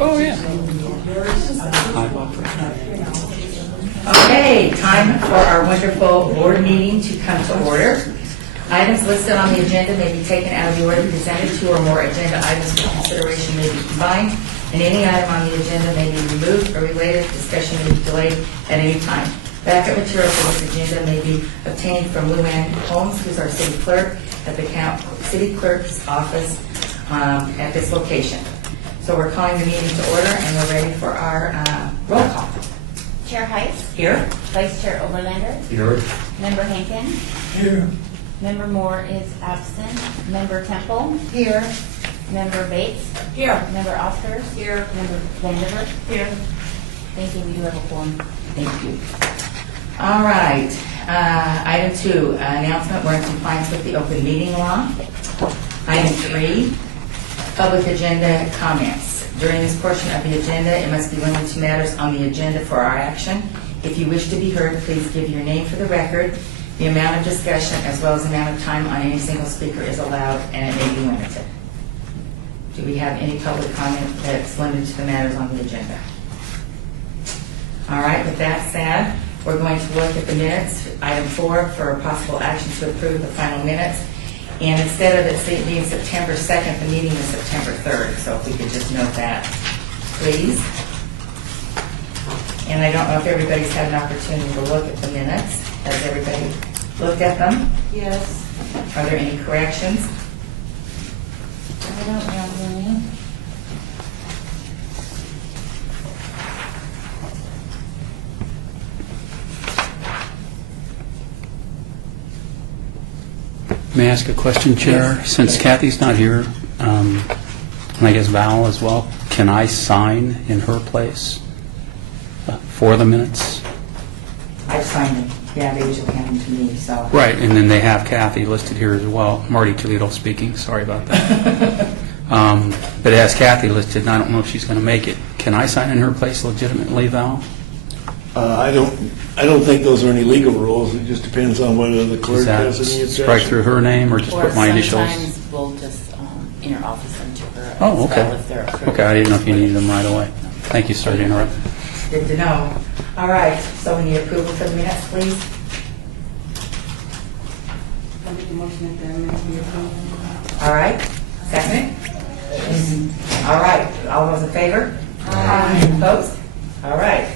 Oh, yeah. Okay, time for our wonderful board meeting to come to order. Items listed on the agenda may be taken out of the order presented. Two or more agenda items for consideration may be combined, and any item on the agenda may be removed or related. Discussion may be delayed at any time. Backup material for this agenda may be obtained from Luann Holmes, who's our city clerk, at the city clerk's office at this location. So we're calling the meeting to order, and we're ready for our roll call. Chair Heiss. Here. Vice Chair Overlander. Here. Member Hankin. Here. Member Moore is absent. Member Temple. Here. Member Bates. Here. Member Oscars. Here. Member Vandiver. Here. Thank you. We do have a quorum. Thank you. All right. Item 2, announcement. We're in compliance with the open meeting law. Item 3, public agenda comments. During this portion of the agenda, it must be limited to matters on the agenda for our action. If you wish to be heard, please give your name for the record. The amount of discussion as well as the amount of time on any single speaker is allowed, and it may be limited. Do we have any public comment that's limited to the matters on the agenda? All right, with that said, we're going to look at the minutes. Item 4 for possible action to approve the final minutes. And instead of it being September 2nd, the meeting is September 3rd. So if we could just note that, please. And I don't know if everybody's had an opportunity to look at the minutes. Has everybody looked at them? Yes. Are there any corrections? I don't have any. May I ask a question, Chair? Yes. Since Kathy's not here, and I guess Val as well, can I sign in her place for the minutes? I've signed them. Yeah, they usually hand them to me, so. Right, and then they have Kathy listed here as well. Marty Toledo speaking, sorry about that. But it has Kathy listed, and I don't know if she's going to make it. Can I sign in her place legitimately, Val? I don't think those are any legal rules. It just depends on whether the Is clerk that has any strike objection. through her name or just Or put my initials? sometimes we'll just inter-office them to her Oh, as well okay. if they're approved. Okay, I didn't know if you needed them right away. Thank you, sir, to interrupt. Good to know. All right, so we need approval for the minutes, please. All right, second. All right, all those in favor? Aye. Opposed? All right,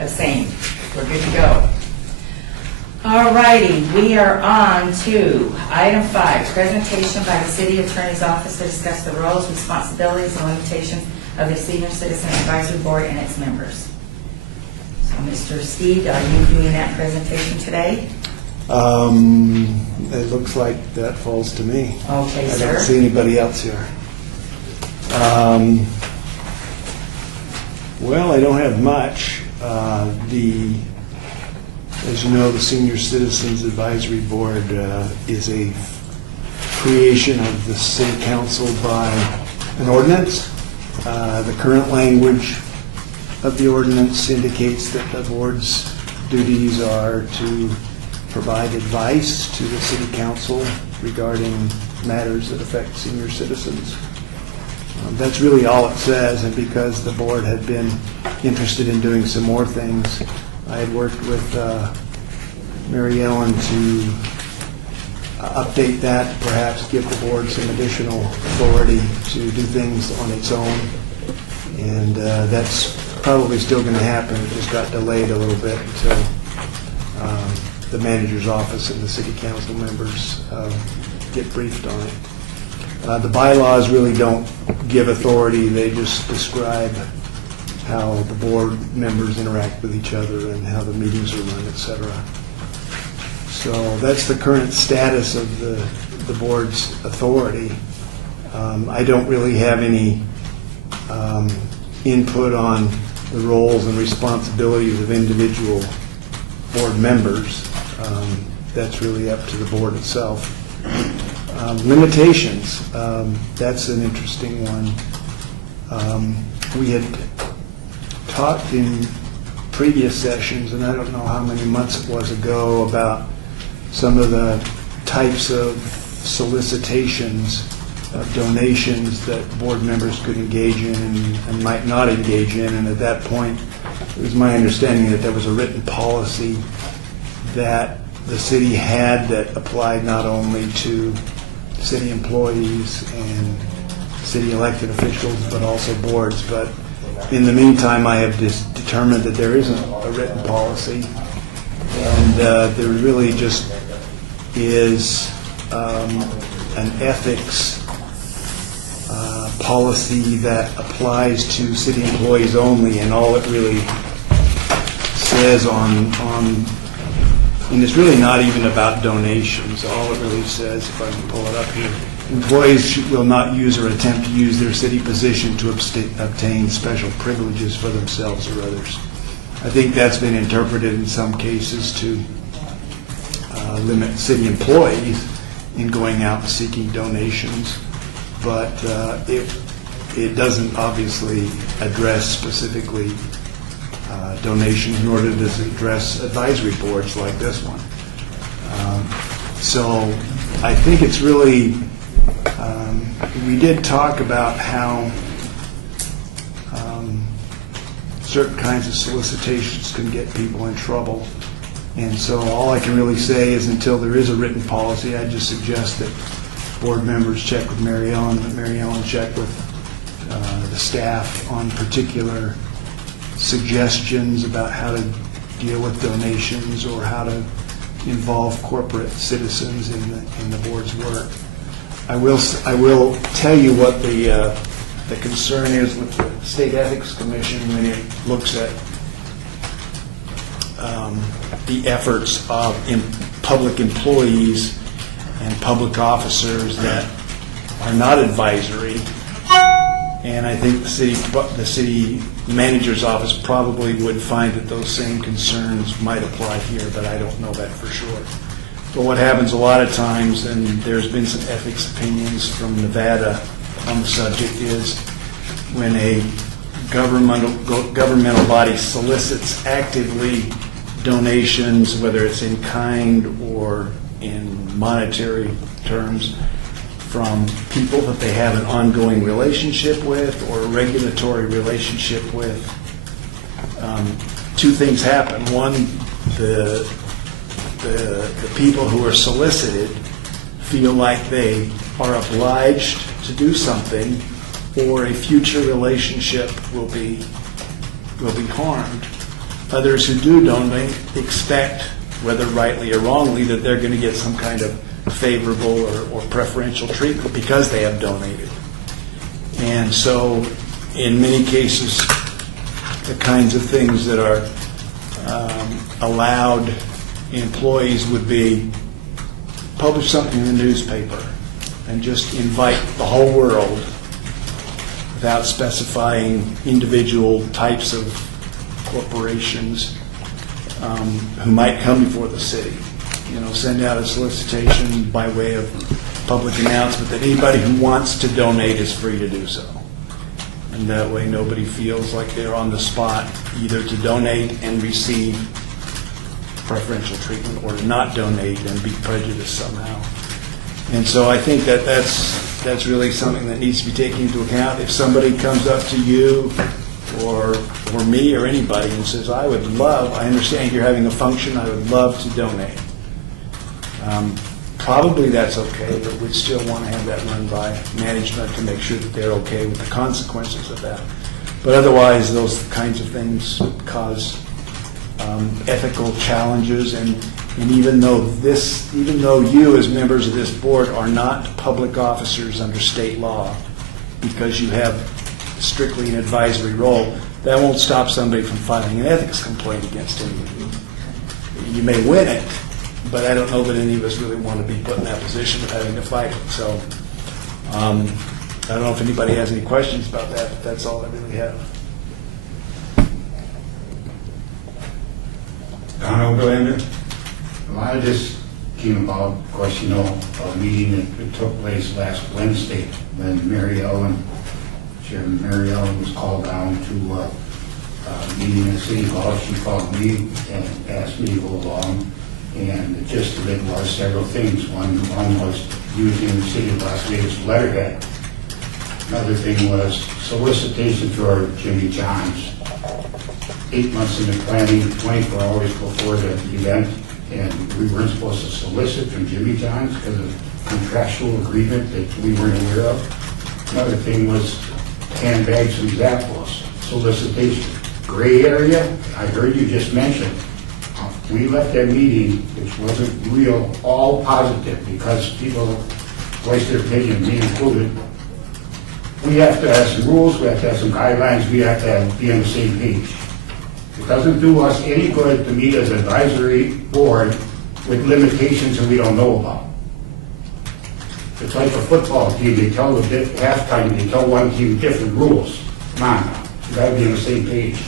abstained. We're good to go. All righty, we are on to item 5, presentation by the City Attorney's Office to discuss the roles, responsibilities, and limitations of the Senior Citizen Advisory Board and its members. So, Mr. Steed, are you doing that presentation today? It looks like that falls to me. Okay, I sir. don't see anybody else here. Well, I don't have much. As you know, the Senior Citizens Advisory Board is a creation of the City Council by an ordinance. The current language of the ordinance indicates that the board's duties are to provide advice to the City Council regarding matters that affect senior citizens. That's really all it says, and because the board had been interested in doing some more things, I had worked with Mary Ellen to update that, perhaps give the board some additional authority to do things on its own. And that's probably still going to happen. It just got delayed a little bit until the manager's office and the city council members get briefed on it. The bylaws really don't give authority. They just describe how the board members interact with each other and how the meetings are run, et cetera. So that's the current status of the board's authority. I don't really have any input on the roles and responsibilities of individual board members. That's really up to the board itself. Limitations, that's an interesting one. We had talked in previous sessions, and I don't know how many months it was ago, about some of the types of solicitations of donations that board members could engage in and might not engage in. And at that point, it was my understanding that there was a written policy that the city had that applied not only to city employees and city elected officials, but also boards. But in the meantime, I have just determined that there isn't a written policy, and there really just is an ethics policy that applies to city employees only, and all it really says and it's really not even about donations. All it really says, if I can pull it up here, employees will not use or attempt to use their city position to obtain special privileges for themselves or others. I think that's been interpreted in some cases to limit city employees in going out seeking donations, but it doesn't obviously address specifically donations, nor does it address advisory boards like this one. So I think it's really, we did talk about how certain kinds of solicitations can get people in trouble. And so all I can really say is until there is a written policy, I just suggest that board members check with Mary Ellen, and that Mary Ellen check with the staff on particular suggestions about how to deal with donations or how to involve corporate citizens in the board's work. I will tell you what the concern is with the State Ethics Commission when it looks at the efforts of public employees and public officers that are not advisory. And I think the city manager's office probably would find that those same concerns might apply here, but I don't know that for sure. But what happens a lot of times, and there's been some ethics opinions from Nevada on the subject, is when a governmental body solicits actively donations, whether it's in kind or in monetary terms, from people that they have an ongoing relationship with or a regulatory relationship with, two things happen. One, the people who are solicited feel like they are obliged to do something, or a future relationship will be harmed. Others who do donate expect, whether rightly or wrongly, that they're going to get some kind of favorable or preferential treatment because they have donated. And so in many cases, the kinds of things that are allowed employees would be publish something in the newspaper and just invite the whole world without specifying individual types of corporations who might come before the city. Send out a solicitation by way of public announcement that anybody who wants to donate is free to do so. And that way nobody feels like they're on the spot either to donate and receive preferential treatment or to not donate and be prejudiced somehow. And so I think that's really something that needs to be taken into account. If somebody comes up to you or me or anybody and says, I understand you're having a function, I would love to donate. Probably that's okay, but we'd still want to have that run by management to make sure that they're okay with the consequences of that. But otherwise, those kinds of things cause ethical challenges, and even though you as members of this board are not public officers under state law, because you have strictly an advisory role, that won't stop somebody from filing an ethics complaint against any of you. You may win it, but I don't know that any of us really want to be put in that position of having to fight it. So I don't know if anybody has any questions about that, but that's all I really have. Don Oberlander. Well, I just came about, of course, a meeting that took place last Wednesday when Chairman Mary Ellen was called down to a meeting at City Hall. She called me and asked me to go along. And the gist of it was several things. One was using the city of Las Vegas letterhead. Another thing was solicitation for Jimmy John's. 8 months into planning, 24 hours before the event, and we weren't supposed to solicit from Jimmy John's because of contractual agreement that we weren't aware of. Another thing was handbags from Zappos, solicitation. Gray area, I heard you just mention. We left that meeting, which wasn't real, all positive, because people voiced their opinion, me included. We have to have some rules, we have to have some guidelines, we have to be on the same page. It doesn't do us any good to meet as an advisory board with limitations that we don't know about. It's like a football team, they tell the halftime, they tell one team different rules. Come on now, you gotta be on the same page.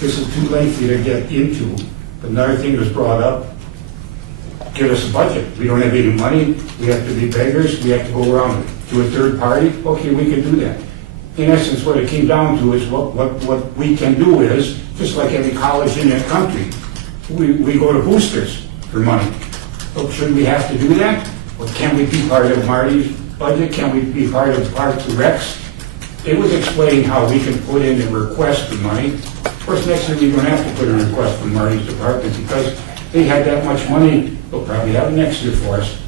This is too lengthy to get into. But another thing was brought up, give us a budget. We don't have any money, we have to be beggars, we have to go around to a third party. Okay, we can do that. In essence, what it came down to is what we can do is, just like every college in the country, we go to boosters for money. So should we have to do that? Or can we be part of Marty's budget? Can we be part of Parks and Recs? It was explaining how we can put in a request for money. Of course, next year we don't have to put in a request for Marty's department because they had that much money, they'll probably have it next year for us.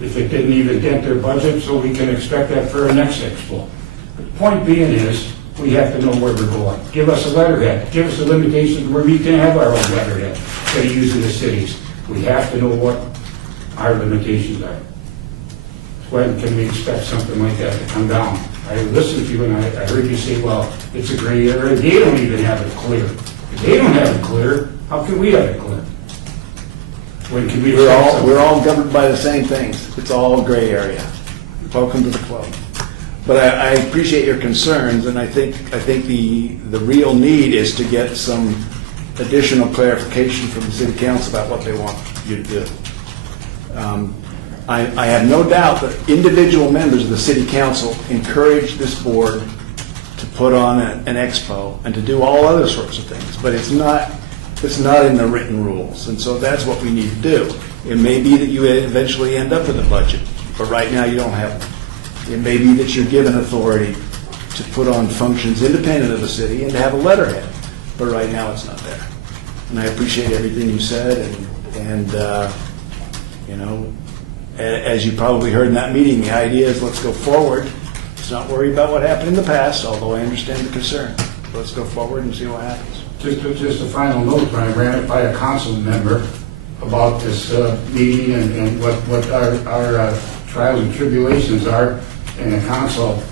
If it didn't even dent their budget, so we can expect that for our next expo. The point being is, we have to know where we're going. Give us a letterhead, give us the limitations where we can have our own letterhead instead of using the cities. We have to know what our limitations are. When can we expect something like that to come down? I listened to you and I heard you say, well, it's a gray area. They don't even have it clear. If they don't have it clear, how can we have it clear? When can we expect something? We're all governed by the same things. It's all gray area. Welcome to the club. But I appreciate your concerns, and I think the real need is to get some additional clarification from the city council about what they want you to do. I have no doubt that individual members of the city council encourage this board to put on an expo and to do all other sorts of things, but it's not in the written rules, and so that's what we need to do. It may be that you eventually end up with a budget, but right now you don't have one. It may be that you're given authority to put on functions independent of the city and to have a letterhead, but right now it's not there. And I appreciate everything you said, and you know, as you probably heard in that meeting, the idea is let's go forward. Let's not worry about what happened in the past, although I understand the concern. Let's go forward and see what happens. Just a final note, when I ran it by a council member about this meeting and what our trials and tribulations are, and the council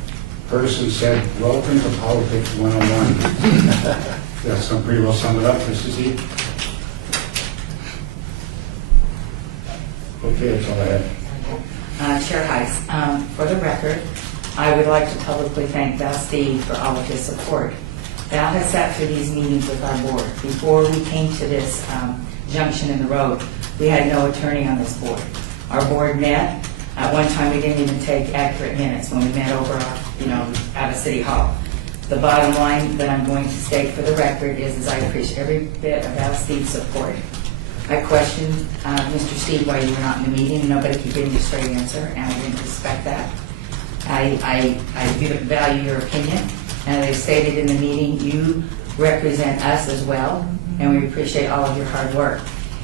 person said, welcome to Politics 101. That's pretty well sum it up, Mr. Z. Okay, that's all I had. Chair Heiss, for the record, I would like to publicly thank Val Steve for all of his support. Val has sat through these meetings with our board. Before we came to this junction in the road, we had no attorney on this board. Our board met. At one time, we didn't even take accurate minutes when we met over, out of City Hall. The bottom line that I'm going to state for the record is I appreciate every bit of Val Steve's support. I questioned Mr. Steve why you were not in the meeting. Nobody could give me a straight answer, and I didn't respect that. I value your opinion, and as I stated in the meeting, you represent us as well, and we appreciate all of your hard work.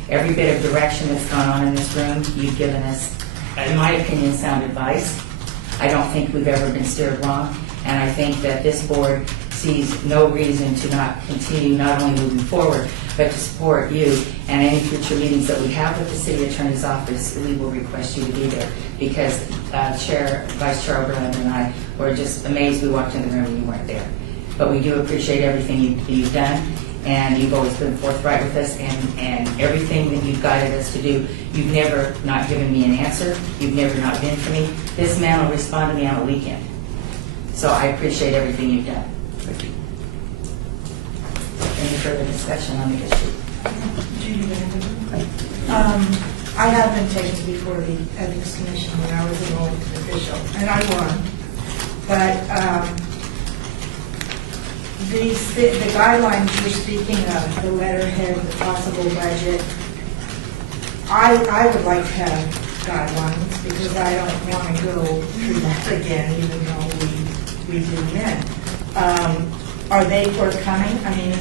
Every bit of direction that's gone on in this room, you've given us, in my opinion, sound advice. I don't think we've ever been steered wrong, and I think that this board sees no reason to not continue not only moving forward, but to support you. And any future meetings that we have with the city attorney's office, we will request you to be there, because Vice Chair Oberlin and I were just amazed. We walked in the room and you weren't there. But we do appreciate everything you've done, and you've always been forthright with us, and everything that you've guided us to do. You've never not given me an answer. You've never not been for me. This man will respond to me on a weekend. So I appreciate everything you've done. Thank you. Any further discussion on the issue? I have been taken before the Ethics Commission when I was an elected official, and I won. But the guidelines you're speaking of, the letterhead, the possible budget, I would like to have guidelines, because I don't want to go through that again, even though we do then. Are they forthcoming? I mean,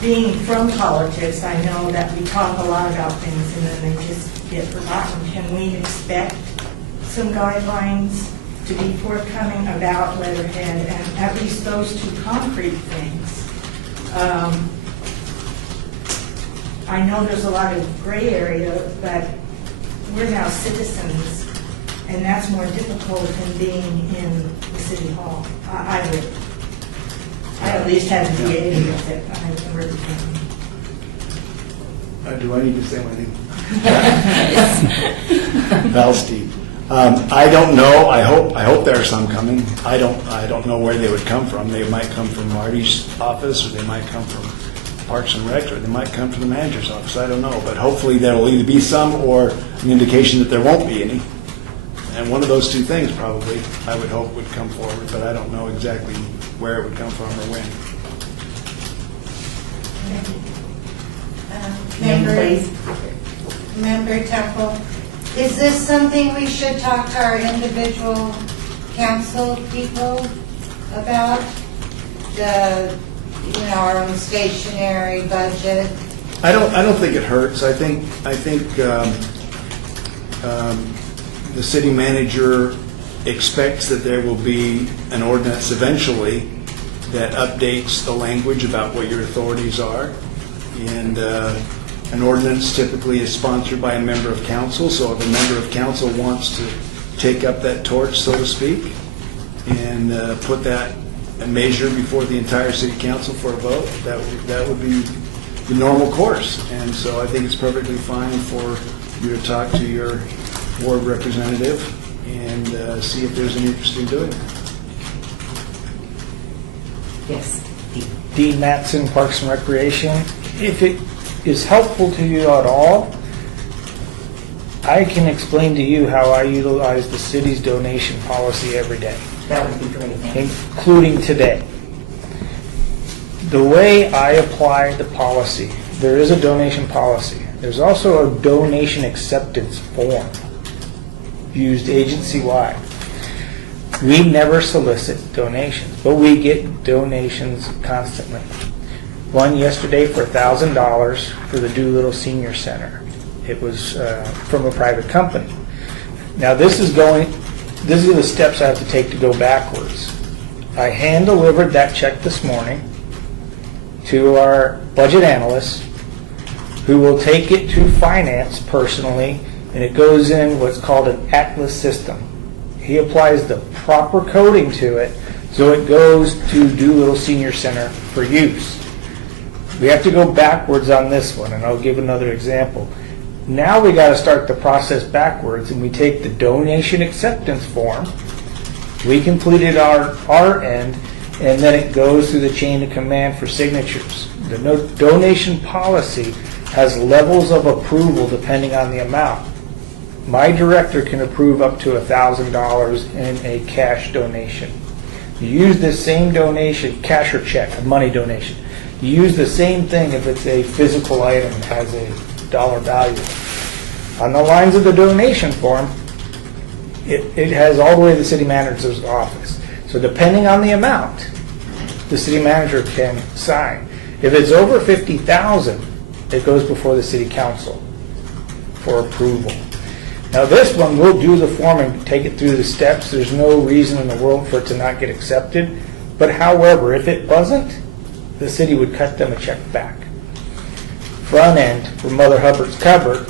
being from politics, I know that we talk a lot about things and then they just get forgotten. Can we expect some guidelines to be forthcoming about letterhead and at least those two concrete things? I know there's a lot of gray area, but we're now citizens, and that's more difficult than being in the city hall. I at least haven't engaged with it. I really can't. Do I need to say my name? Val Steve. I don't know. I hope there are some coming. I don't know where they would come from. They might come from Marty's office, or they might come from Parks and Rec, or they might come from the manager's office. I don't know. But hopefully there will either be some or an indication that there won't be any. And one of those two things probably, I would hope, would come forward, but I don't know exactly where it would come from or when. Name, please. Member Temple, is this something we should talk to our individual council people about? Our own stationary budget? I don't think it hurts. I think the city manager expects that there will be an ordinance eventually that updates the language about what your authorities are. And an ordinance typically is sponsored by a member of council, so if a member of council wants to take up that torch, so to speak, and put that measure before the entire city council for a vote, that would be the normal course. And so I think it's perfectly fine for you to talk to your ward representative and see if there's an interest in doing that. Yes. Dean Mattson, Parks and Recreation. If it is helpful to you at all, I can explain to you how I utilize the city's donation policy every day, That would be great. Thank you. including today. The way I apply the policy, there is a donation policy. There's also a donation acceptance form used agency-wide. We never solicit donations, but we get donations constantly. One yesterday for $1,000 for the Doolittle Senior Center. It was from a private company. Now these are the steps I have to take to go backwards. I hand-delivered that check this morning to our budget analyst, who will take it to finance personally, and it goes in what's called an Atlas system. He applies the proper coding to it, so it goes to Doolittle Senior Center for use. We have to go backwards on this one, and I'll give another example. Now we got to start the process backwards, and we take the donation acceptance form. We completed our end, and then it goes through the chain of command for signatures. The donation policy has levels of approval depending on the amount. My director can approve up to $1,000 in a cash donation. You use this same donation, cash or check, a money donation. You use the same thing if it's a physical item that has a dollar value. On the lines of the donation form, it has all the way to the city manager's office. So depending on the amount, the city manager can sign. If it's over $50,000, it goes before the city council for approval. Now this one, we'll do the form and take it through the steps. There's no reason in the world for it to not get accepted. But however, if it wasn't, the city would cut them a check back. Front end for Mother Hubbard's cupboard,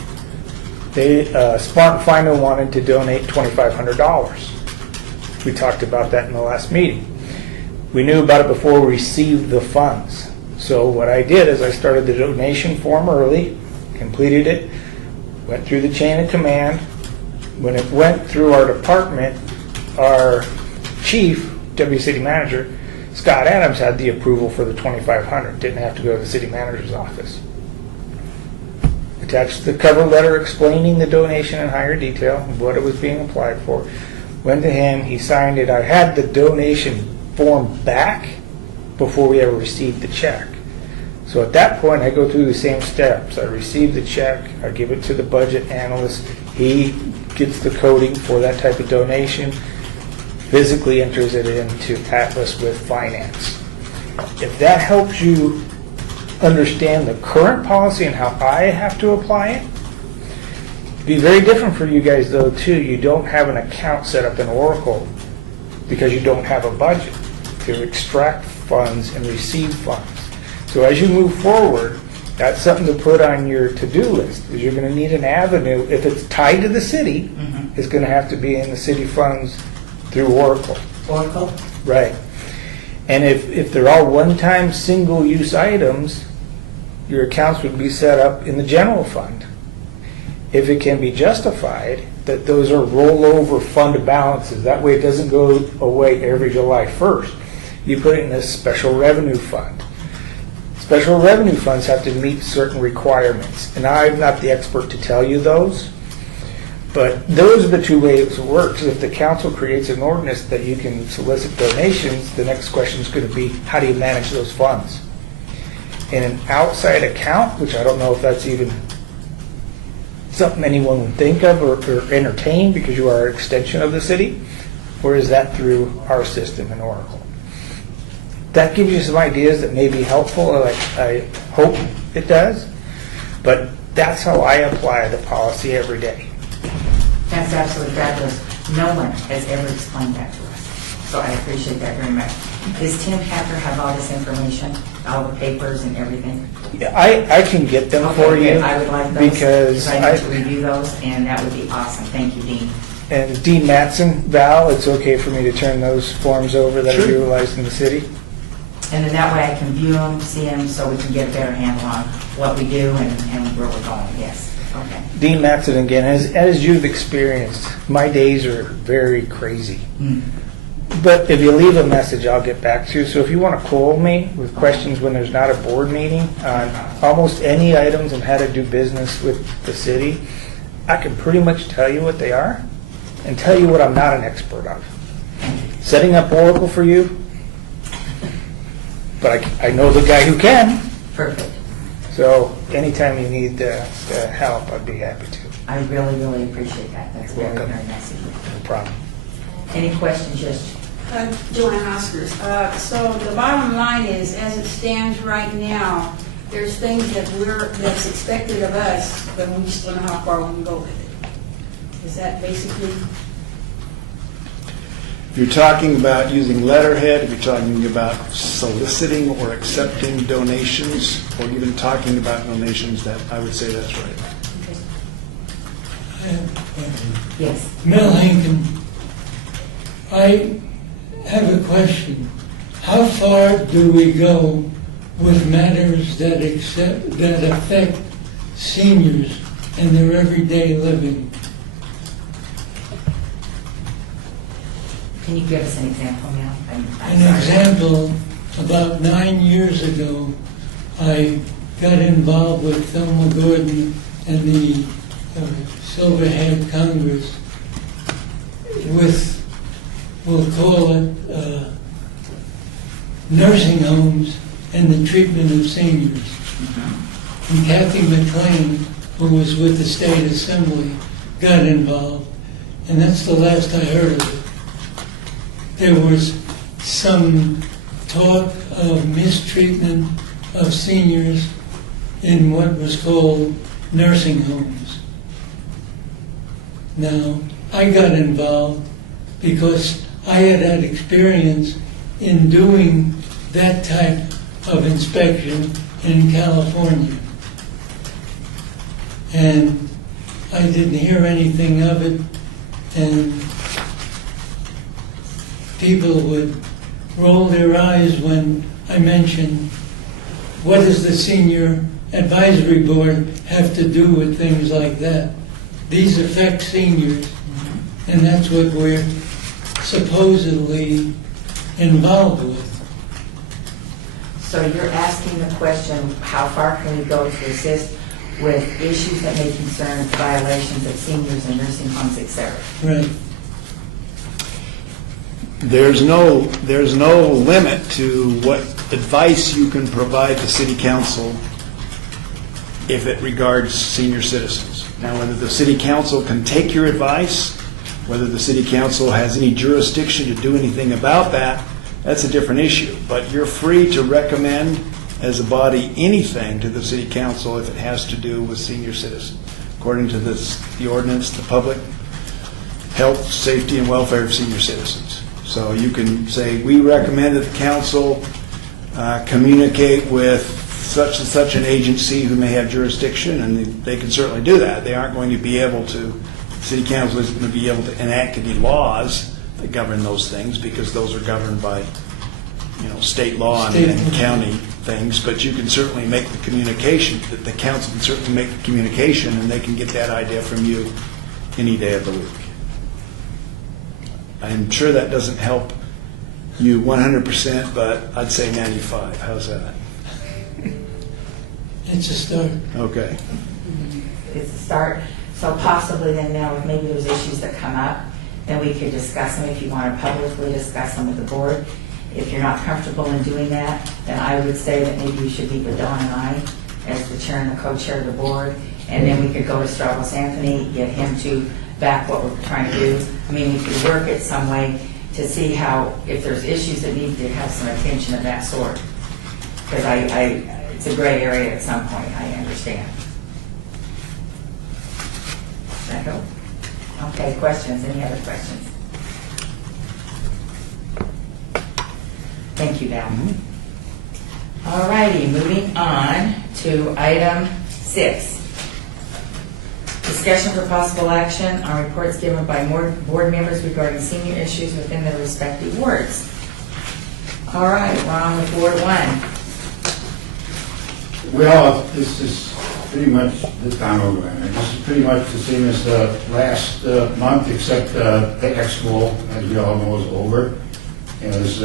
Spartan Finder wanted to donate $2,500. We talked about that in the last meeting. We knew about it before we received the funds. So what I did is I started the donation form early, completed it, went through the chain of command. When it went through our department, our chief, deputy city manager, Scott Adams, had the approval for the $2,500. Didn't have to go to the city manager's office. Attached the cover letter explaining the donation in higher detail, what it was being applied for. Went to him, he signed it. I had the donation form back before we ever received the check. So at that point, I go through the same steps. I receive the check, I give it to the budget analyst. He gets the coding for that type of donation, physically enters it into Atlas with finance. If that helps you understand the current policy and how I have to apply it, it'd be very different for you guys though too. You don't have an account set up in Oracle because you don't have a budget to extract funds and receive funds. So as you move forward, that's something to put on your to-do list, is you're gonna need an avenue. If it's tied to the city, it's gonna have to be in the city funds through Oracle. Oracle? Right. And if they're all one-time, single-use items, your accounts would be set up in the general fund. If it can be justified that those are rollover fund balances, that way it doesn't go away every July 1st. You put it in a special revenue fund. Special revenue funds have to meet certain requirements, and I'm not the expert to tell you those, but those are the two ways it works. If the council creates an ordinance that you can solicit donations, the next question is going to be, how do you manage those funds? In an outside account, which I don't know if that's even something anyone would think of or entertain because you are an extension of the city, or is that through our system in Oracle? That gives you some ideas that may be helpful, I hope it does, but that's how I apply the policy every day. That's absolutely fabulous. No one has ever explained that to us, so I appreciate that very much. Does Tim Hacker have all this information, all the papers and everything? Yeah, I can get them for Okay, you. good. I would like those, because I need to review those, and that would be awesome. Thank you, Dean. And Dean Mattson, Val, it's okay for me to turn those forms over that are Sure. utilized in the city? And then that way I can view them, see them, so we can get a better handle on what we do and where we're going, yes. Okay. Dean Mattson, again, as you've experienced, my days are very crazy. But if you leave a message, I'll get back to you. So if you want to call me with questions when there's not a board meeting on almost any items and how to do business with the city, I can pretty much tell you what they are and tell you what I'm not an expert of. Setting up Oracle for you, but I know the guy who can. Perfect. So anytime you need the help, I'd be happy to. I really, really appreciate that. That's very, Welcome. very nice of you. No problem. Any questions, just Joanne Oscars. So the bottom line is, as it stands right now, there's things that's expected of us, but we just don't know how far we can go with it. Is that basically? If you're talking about using letterhead, if you're talking about soliciting or accepting donations, or even talking about donations, that I would say that's right. yes. Mel Hankin, I have a question. How far do we go with matters that affect seniors in their everyday living? Can you give us an example now? I'm An sorry. example, about 9 years ago, I got involved with Thelma Gordon and the Silverhead Congress with, we'll call it, nursing homes and the treatment of seniors. And Kathy McLean, who was with the State Assembly, got involved, and that's the last I heard of it. There was some talk of mistreatment of seniors in what was called nursing homes. Now, I got involved because I had experience in doing that type of inspection in California. And I didn't hear anything of it, and people would roll their eyes when I mentioned, what does the Senior Advisory Board have to do with things like that? These affect seniors, and that's what we're supposedly involved with. So you're asking the question, how far can we go to assist with issues that may concern violations of seniors in nursing homes, et cetera? Right. There's no limit to what advice you can provide the city council if it regards senior citizens. Now, whether the city council can take your advice, whether the city council has any jurisdiction to do anything about that, that's a different issue. But you're free to recommend as a body anything to the city council if it has to do with senior citizens. According to the ordinance, the public health, safety, and welfare of senior citizens. So you can say, we recommend that the council communicate with such and such an agency who may have jurisdiction, and they can certainly do that. They aren't going to be able to, city council isn't going to be able to enact any laws that govern those things, because those are governed by, state law and county things. But you can certainly make the communication, that the council can certainly make the communication, and they can get that idea from you any day of the week. I'm sure that doesn't help you 100%, but I'd say 95. How's that? It's a start. Okay. It's a start. So possibly then now, if maybe there's issues that come up, then we could discuss them if you want to publicly discuss them with the board. If you're not comfortable in doing that, then I would say that maybe you should meet with Don and I as the chair and the co-chair of the board, and then we could go to Stravos Anthony, get him to back what we're trying to do. I mean, we could work it some way to see how, if there's issues that need to have some attention of that sort. Because it's a gray area at some point, I understand. Does that go? Okay, questions? Any other questions? Thank you, Val. All righty, moving on to item 6. Discussion for possible action on reports given by board members regarding senior issues within their respective wards. All right, we're on with Ward 1. Well, this is pretty much the town over there. This is pretty much the same as the last month, except the expo, as we all know, is over. As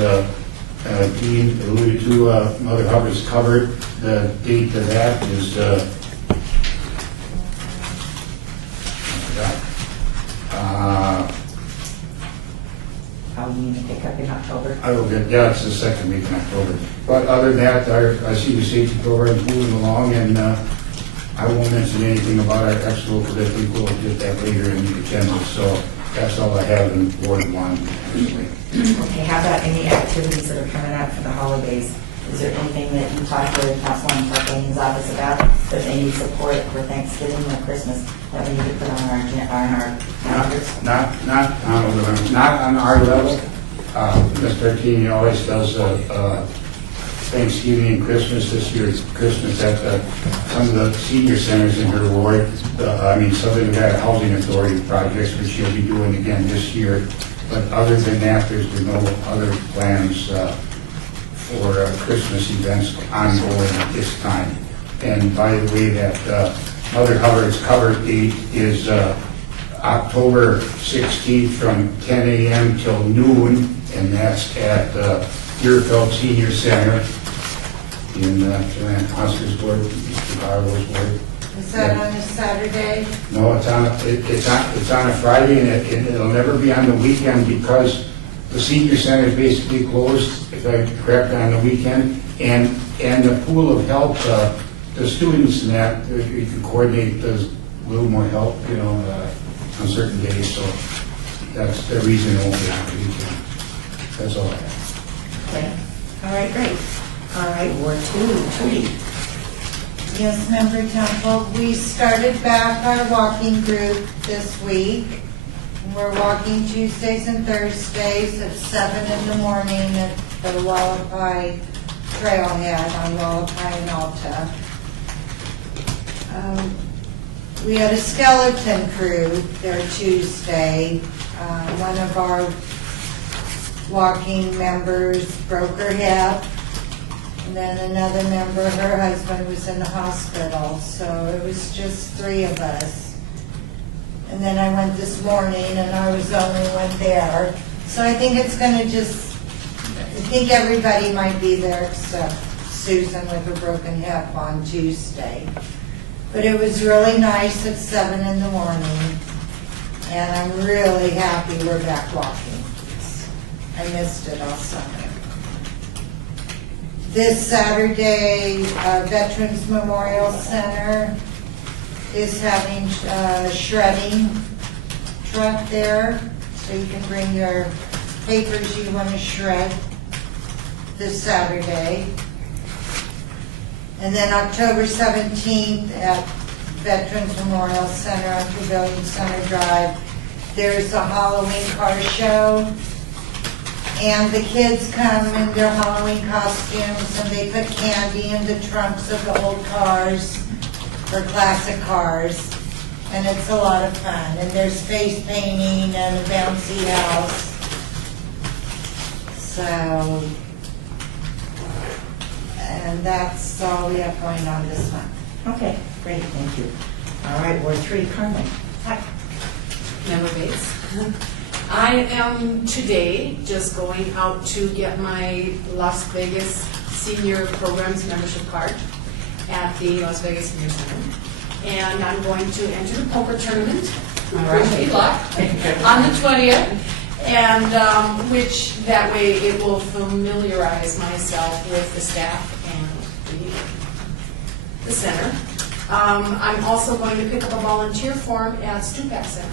Dean alluded to, Mother Hubbard's covered. The date of that is How you need to pick up in October? I will get, yeah, it's the second week in October. But other than that, I see the safety program moving along, and I won't mention anything about our expo because I think we'll get that later in the agenda. So that's all I have in Ward 1, actually. Okay, how about any activities that are coming up for the holidays? Is there anything that you talked to Councilwoman Parkanian's office about, that they need support for Thanksgiving or Christmas, that we need to put on our calendars? Not on our level. Mr. Artini always does Thanksgiving and Christmas. This year it's Christmas at some of the senior centers in her ward. Southern Nevada Housing Authority projects, which she'll be doing again this year. But other than that, there's been no other plans for Christmas events ongoing at this time. And by the way, that Mother Hubbard's cover date is October 16th from 10 a.m. till noon, and that's at Deerfeld Senior Center in Joanne Oscar's ward, Mr. Barlow's ward. Is that on a Saturday? No, it's on a Friday, and it'll never be on the weekend because the senior center is basically closed, if I'm correct, on the weekend, and the pool of help, the students and that, you can coordinate a little more help, on certain days, so that's the reason it won't be on the weekend. That's all I have. Okay, all right, great. All right, Ward 2, Trudy. Yes, Member Temple, we started back our walking group this week. We're walking Tuesdays and Thursdays at 7 in the morning at the Wallapai Trailhead on Wallapai and Alta. We had a skeleton crew there Tuesday. One of our walking members broke her hip. And then another member, her husband was in the hospital, so it was just 3 of us. And then I went this morning, and I was the only one there. So I think it's going to I think everybody might be there except Susan with her broken hip on Tuesday. But it was really nice at 7 in the morning, and I'm really happy we're back walking. I missed it all summer. This Saturday, Veterans Memorial Center is having a shredding truck there, so you can bring your papers you want to shred this Saturday. And then October 17th at Veterans Memorial Center on Pavilion Center Drive, there's a Halloween car show. And the kids come in their Halloween costumes and they put candy in the trunks of the old cars, or classic cars. And it's a lot of fun. And there's face painting and a bouncy house. So, and that's all we have going on this month. Okay, great, thank you. All right, Ward 3, Carmen. Hi. Member Bates. I am today just going out to get my Las Vegas Senior Programs membership card at the Las Vegas Senior Center. And I'm going to enter the poker tournament. All right. Good luck. On the 20th. And which, that way it will familiarize myself with the staff and the center. I'm also going to pick up a volunteer form at Stupak Center.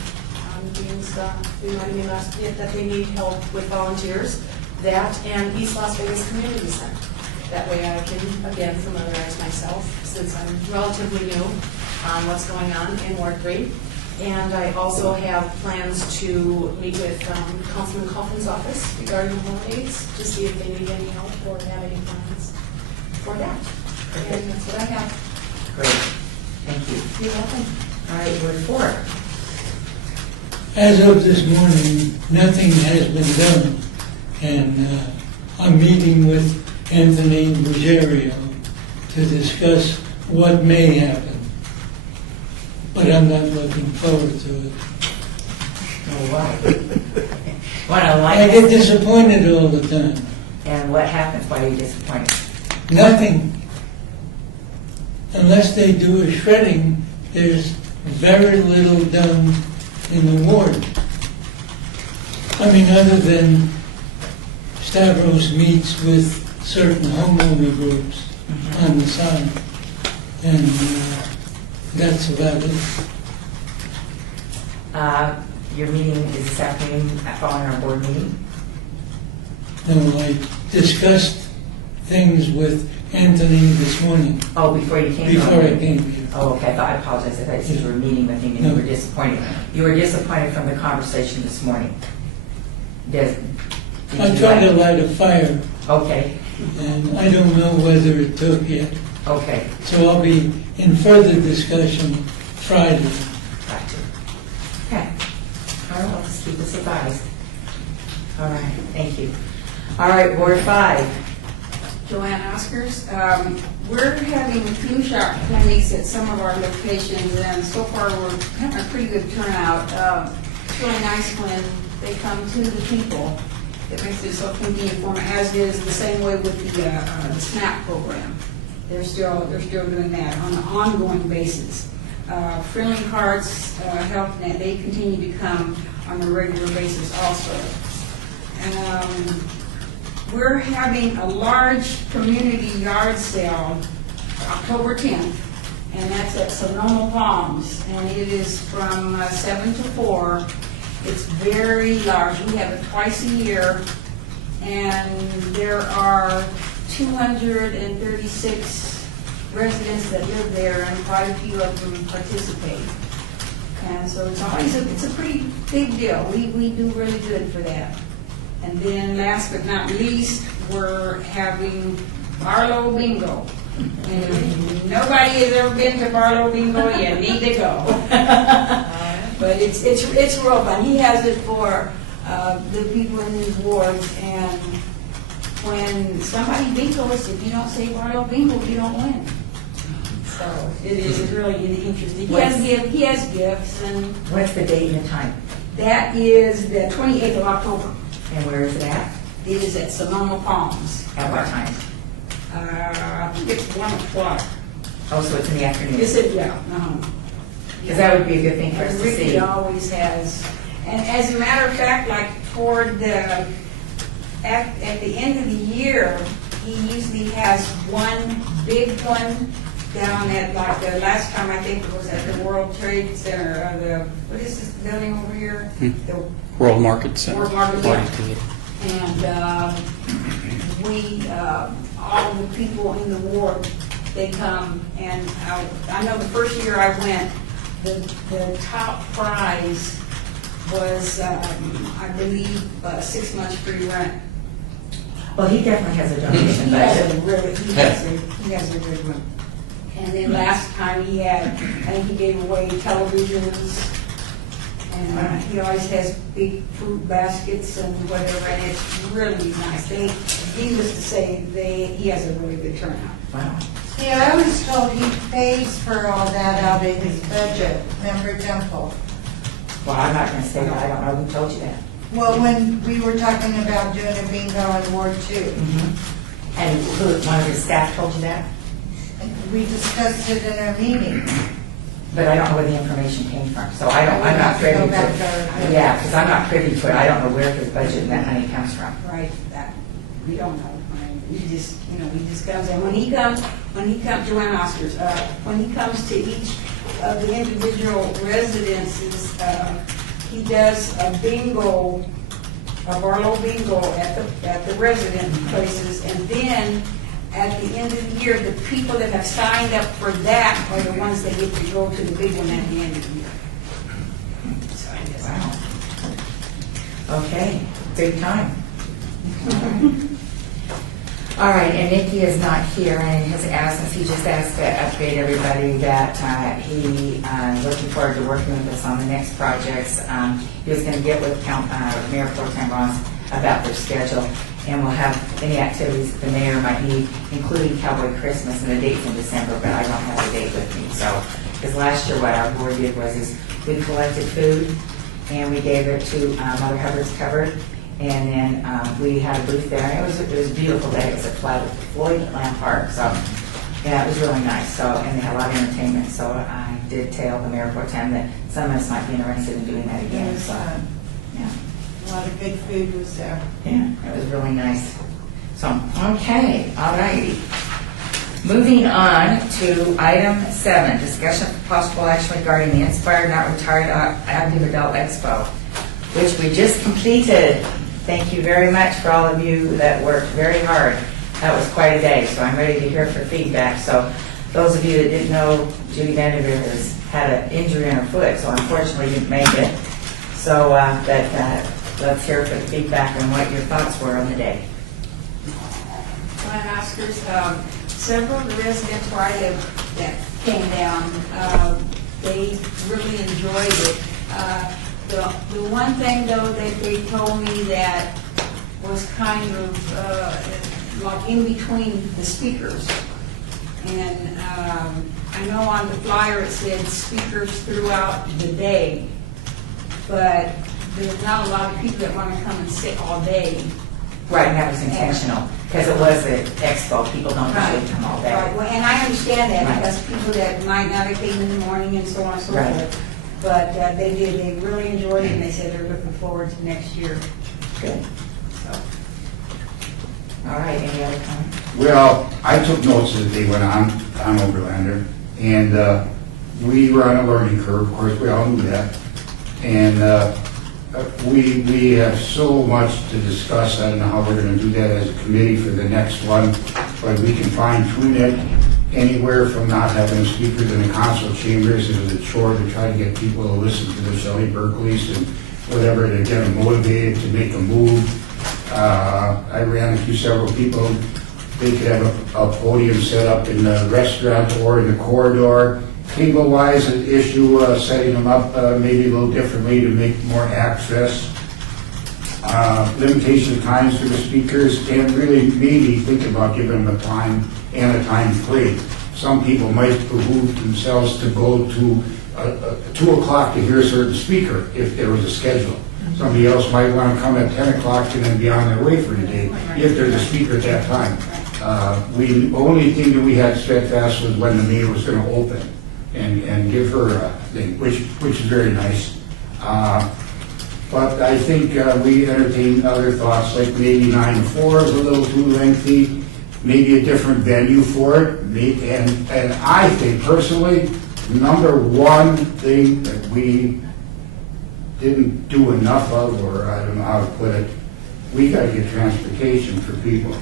Dean's reminded me last week that they need help with volunteers. That and East Las Vegas Community Center. That way I can, again, familiarize myself, since I'm relatively new, on what's going on in Ward 3. And I also have plans to meet with Councilman Coffin's office regarding the holidays to see if they need any help or have any plans for that. And that's what I have. Great, thank you. You're welcome. All right, Ward 4. As of this morning, nothing has been done, and I'm meeting with Anthony Ruggiero to discuss what may happen, but I'm not looking forward to it. Oh, why? What I I get like, disappointed all the time. and what happens, why are you disappointed? Nothing. Unless they do a shredding, there's very little done in the ward. I mean, other than Stavros meets with certain homeowner groups on the side, and that's about it. Your meeting is this afternoon following our board meeting? No, I discussed things with Anthony this morning, Oh, before you came? before I came here. Oh, okay, I apologize, I thought you said you were meeting with him and you No. were disappointed. You were disappointed from the conversation this morning. Did I you tried to like- light a fire, Okay, and I don't know whether it took yet. okay, So I'll be in further discussion Friday. gotcha. Okay, all right, well, just keep us advised. All right, thank you. All right, Ward 5. Joanne Oscars. We're having flu shot clinics at some of our locations, and so far we're having a pretty good turnout. It's really nice when they come to the people. It makes it so convenient for them, as is the same way with the SNAP program. They're still doing that on an ongoing basis. Friendly Hearts, Health Net, they continue to come on a regular basis also. And we're having a large community yard sale October 10th, and that's at Sonoma Palms, and it is from 7 to 4. It's very large. We have it twice a year, and there are 236 residents that live there, and quite a few of them participate. And so it's a pretty big deal. We do really good for that. And then last but not least, we're having Barlow Bingo. And if nobody has ever been to Barlow Bingo, you need to go. But it's real fun. He has it for the people in his wards, and when somebody bingos, if you don't say Barlow Bingo, you don't win. So it is really interesting. He has gifts, and What's the date and the time? that is the 28th of October. And where is it at? It is at Sonoma Palms. At what time? I think it's 1 o'clock. Oh, so it's in the afternoon? Is it? Yeah. Because that would be a good thing for us And to Ricky see. always has. And as a matter of fact, like toward the, at the end of the year, he usually has one big one down at, like, the last time I think it was at the World Trade Center, what is this building over here? The World Market Center. World Market, Marty yeah. Toledo. And we, all the people in the ward, they come, and I know the first year I went, the top prize was, I believe, 6 months free rent. Well, he definitely has a donation He has budget. a really, he has a good one. And then last time he had, I think he gave away televisions, and he always has big fruit baskets and whatever, and it's really nice. Needless to say, he has a really good turnout. Wow. See, I was told he pays for all that out of his budget, member Temple. Well, I'm not going to say that. I don't know who told you that. Well, when we were talking about doing a bingo in Ward 2, And one of his staff told you that? we discussed it in our meeting. But I don't know where the information came from, so I'm not privy Go to back to our- it. Yeah, because I'm not privy to it. I don't know where his budget and that money comes from. Right, that, we don't know. I mean, he just comes, and when he comes, Joanne Oscars, when he comes to each of the individual residences, he does a bingo, a Barlow bingo at the resident places, and then at the end of the year, the people that have signed up for that are the ones that get to go to the big one at the end of the year. So I guess. Wow. Okay, big time. All right, and Nikki is not here, and his absence, he just asked to update everybody that he looking forward to working with us on the next projects. He was going to get with Mayor Pro Tem Ross about their schedule, and we'll have any activities the mayor might need, including Cowboy Christmas, and the date's in December, but I don't have the date with me. So, because last year what our board did was we collected food, and we gave it to Mother Hubbard's Cupboard. And then we had a booth there. It was a beautiful day. It was at Floyd Lamb Park. So, yeah, it was really nice. So, and they had a lot of entertainment. So I did tell the Mayor Pro Tem that some of us might be interested in doing that again. So, yeah. A lot of good food was there. Yeah, it was really nice. So, okay, all righty. Moving on to item 7, discussion of possible action regarding the Inspired Not Retired Active Adult Expo, which we just completed. Thank you very much for all of you that worked very hard. That was quite a day, so I'm ready to hear for feedback. So those of you that didn't know, Judy Vanderveer has had an injury in her foot, so unfortunately didn't make it. So let's hear for the feedback and what your thoughts were on the day. Glenn Oscars, several of the residents where I live that came down, they really enjoyed it. The one thing though that they told me that was kind of like in between the speakers, and I know on the flyer it said speakers throughout the day, but there's not a lot of people that want to come and sit all day. Right, and that was intentional, because it was the expo. People don't usually come all day. Right, well, and I understand that, Right. because people that might not have came in the morning and so on and so Right. forth. But they did, they really enjoyed it, and they said they're looking forward to next year. Good. So, All right, any other comments? Well, I took notes as they went on, Tom Oberlander, and we were on a learning curve, of course, we all knew that. And we have so much to discuss. I don't know how we're going to do that as a committee for the next one, but we can fine tune it anywhere from not having speakers in the council chambers. It was a chore to try to get people to listen to the Shelley Berkeleys and whatever, to get them motivated to make a move. I ran into several people. They could have a podium set up in the restaurant or in the corridor. Table-wise, an issue, setting them up maybe a little differently to make more access. Limitation of times for the speakers, and really maybe think about giving them a time and a time frame. Some people might behoove themselves to go to 2 o'clock to hear a certain speaker if there was a schedule. Somebody else might want to come at 10 o'clock and then be on their way for the day if there's a speaker at that time. The only thing that we had steadfast was when the mayor was going to open and give her a thing, which is very nice. But I think we entertained other thoughts, like maybe 9 to 4 is a little too lengthy. maybe a different venue for it. And I think personally, number one thing that we didn't do enough of, or I don't know how to put it, we got to get transportation for people.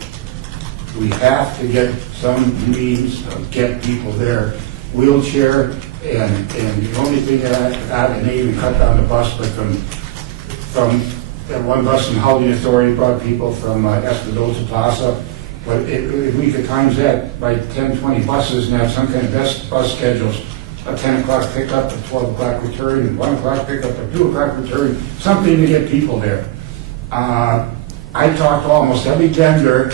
We have to get some means of get people there. Wheelchair, and the only thing that I didn't even cut down the bus, but from that one bus from Housing Authority brought people from Espinosa Plaza. But if we could times that by 10, 20 buses and have some kind of bus schedules, a 10 o'clock pickup, a 12 o'clock return, and 1 o'clock pickup, a 2 o'clock return, something to get people there. I talked to almost every vendor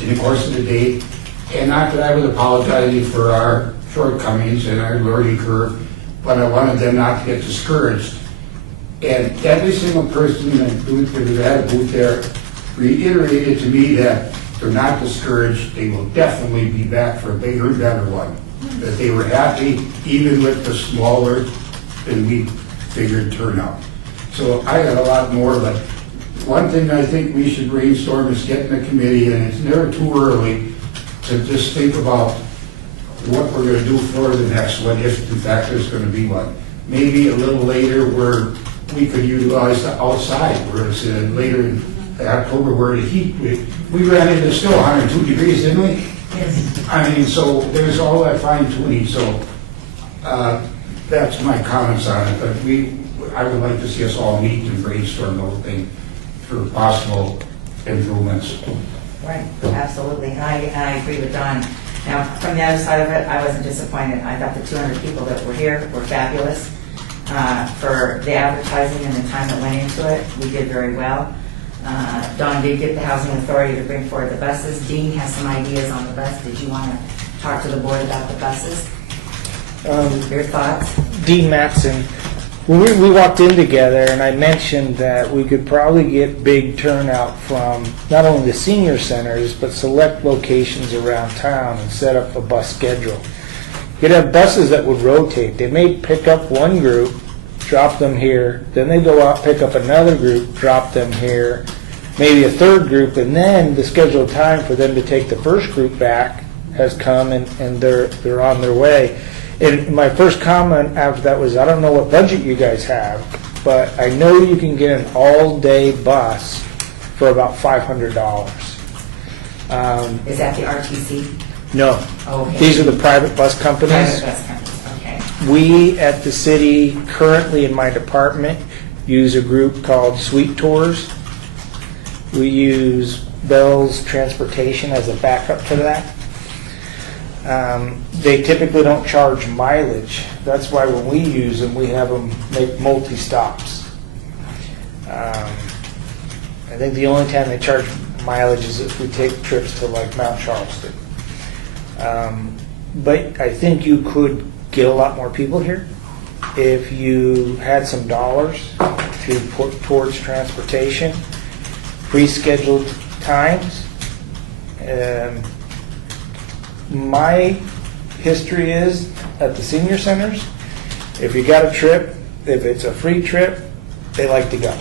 in the course of the day, and not that I was apologizing for our shortcomings and our learning curve, but I wanted them not to get discouraged. And every single person that had a booth there reiterated to me that they're not discouraged, they will definitely be back for a bigger and better one. That they were happy even with the smaller than we figured turnout. So I got a lot more, but one thing I think we should brainstorm is getting a committee, and it's never too early to just think about what we're going to do for the next one, if in fact there's going to be one. Maybe a little later where we could utilize the outside, where it's later in October where the heat, we ran into still 102 degrees, didn't we? Yes. I mean, so there's all that fine tuning, so that's my comments on it, but I would like to see us all meet and brainstorm the whole thing for possible improvements. Right, absolutely. I agree with Don. Now, from the other side of it, I wasn't disappointed. I thought the 200 people that were here were fabulous. For the advertising and the time that went into it, we did very well. Don did get the Housing Authority to bring forward the buses. Dean has some ideas on the bus. Did you want to talk to the board about the buses? Your thoughts? Dean Matson, we walked in together and I mentioned that we could probably get big turnout from not only the senior centers, but select locations around town and set up a bus schedule. You'd have buses that would rotate. They may pick up one group, drop them here, then they go out, pick up another group, drop them here, maybe a third group, and then the scheduled time for them to take the first group back has come and they're on their way. And my first comment after that was, I don't know what budget you guys have, but I know you can get an all-day bus for about $500. Is that the RTC? No. Okay. These are the private bus companies. Private bus companies, okay. We at the city, currently in my department, use a group called Sweet Tours. We use Bell's Transportation as a backup to that. They typically don't charge mileage. That's why when we use them, we have them make multi-stops. I think the only time they charge mileage is if we take trips to like Mount Charleston. But I think you could get a lot more people here if you had some dollars to put towards transportation, pre-scheduled times. My history is at the senior centers, if you got a trip, if it's a free trip, they like to go.